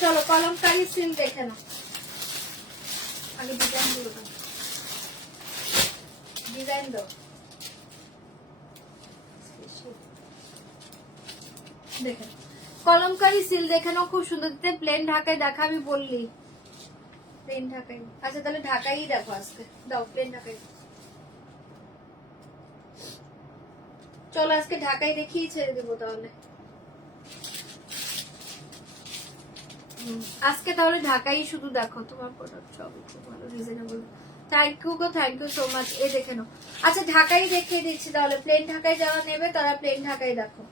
চলো কলমকারী সিল্ক দেখে নাও। আগে ডিজাইন গুলো দাও, ডিজাইন দাও। দেখে কলমকারী সিল্ক দেখে নাও, খুব সুন্দর। প্লেন ঢাকায় দেখাবি বললি, প্লেন ঢাকাই। আচ্ছা তাহলে ঢাকাই দেখো আজকে, দাও প্লেন ঢাকাই। চলো আজকে ঢাকাই দেখিয়ে ছেড়ে দেবো তাহলে। আজকে তাহলে ঢাকাই শুধু দেখো। তোমার প্রোডাক্ট সবই খুব ভালো, রিজনেবল। থ্যাংক ইউ গো, থ্যাংক ইউ সো মাচ। এ দেখে নাও। আচ্ছা ঢাকাই দেখিয়ে দিচ্ছি তাহলে। প্লেন ঢাকাই যারা নেবে তারা প্লেন ঢাকাই দেখো।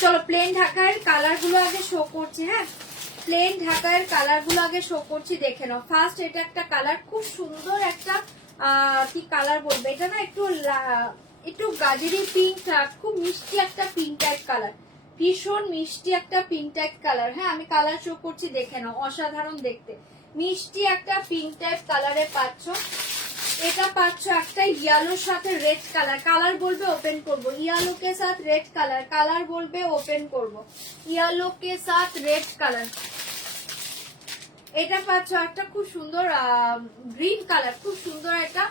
চলো প্লেন ঢাকার কালার গুলো আগে শো করছি। হ্যাঁ প্লেন ঢাকার কালার গুলো আগে শো করছি, দেখে নাও। ফার্স্ট এটা একটা কালার, খুব সুন্দর একটা কি কালার বলবে এটা না, একটু একটু গাজরি পিঙ্ক, খুব মিষ্টি একটা পিঙ্ক টাইপ কালার, ভীষণ মিষ্টি একটা পিঙ্ক টাইপ কালার। হ্যাঁ আমি কালার শো করছি, দেখে নাও। অসাধারণ দেখতে, মিষ্টি একটা পিঙ্ক টাইপ কালারে পাচ্ছ। এটা পাচ্ছ একটা ইয়েলোর সাথে রেড কালার। কালার বলবে ওপেন করব। ইয়েলো কে সাথ রেড কালার, কালার বলবে ওপেন করব। ইয়েলো কে সাথ রেড কালার। এটা পাচ্ছ একটা খুব সুন্দর গ্রিন কালার, খুব সুন্দর একটা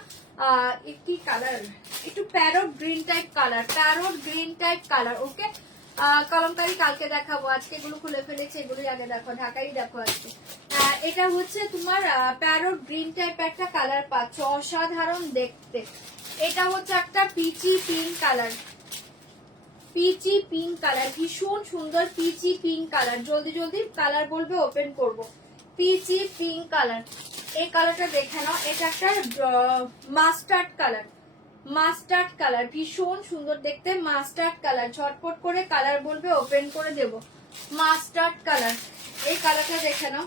একটি কালার, একটু parrot green type colour, parrot green type colour. Okay Kalamkari কালকে দেখাবো, আজকে এগুলো খুলে ফেলেছি, এগুলো আগে দেখো। ঢাকাই দেখো আজকে। এটা হচ্ছে তোমার প্যারট গ্রিন টাইপ একটা কালার পাচ্ছ, অসাধারণ দেখতে। এটা হচ্ছে একটা peachy pink colour, peachy pink colour, ভীষণ সুন্দর পিচি পিঙ্ক কালার। জলদি জলদি কালার বলবে ওপেন করব। পিচি পিঙ্ক কালার, এই কালারটা দেখে নাও। এটা একটা মাস্টার্ড কালার, মাস্টার্ড কালার, ভীষণ সুন্দর দেখতে মাস্টার্ড কালার। ঝটপট করে কালার বলবে, ওপেন করে দেব। মাস্টার্ড কালার, এই কালারটা দেখে নাও।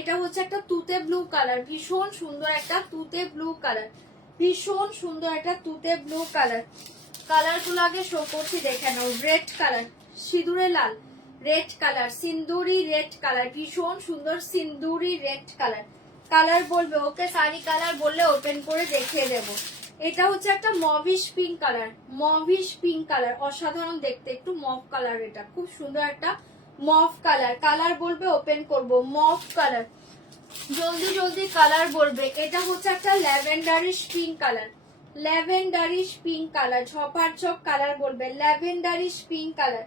এটা হচ্ছে একটা তুতে ব্লু কালার, ভীষণ সুন্দর একটা তুতে ব্লু কালার, ভীষণ সুন্দর একটা তুতে ব্লু কালার। কালার গুলো আগে শো করছি, দেখে নাও। রেড কালার, সিঁদুরে লাল রেড কালার, সিন্দুরি রেড কালার, ভীষণ সুন্দর সিন্দুরি রেড কালার। কালার বলবে ওকে, শাড়ি কালার বললে ওপেন করে দেখিয়ে দেব। এটা হচ্ছে একটা mauvish pink colour, mauvish pink colour, অসাধারণ দেখতে, একটু মভ কালার। এটা খুব সুন্দর একটা মভ কালার। কালার বলবে ওপেন করব। মভ কালার, জলদি জলদি কালার বলবে। এটা হচ্ছে একটা lavenderish pink colour, lavenderish pink colour, ঝপাঝপ কালার বলবে। Lavenderish pink colour,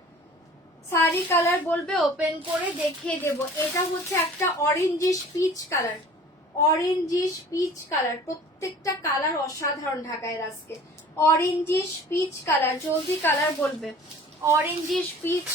sari colour বলবে ওপেন করে দেখিয়ে দেব। এটা হচ্ছে একটা orangish peach colour, orangish peach colour. প্রত্যেকটা কালার অসাধারণ ঢাকায় আজকে। অরেঞ্জিশ পিচ কালার, জলদি কালার বলবে। Orangish pitch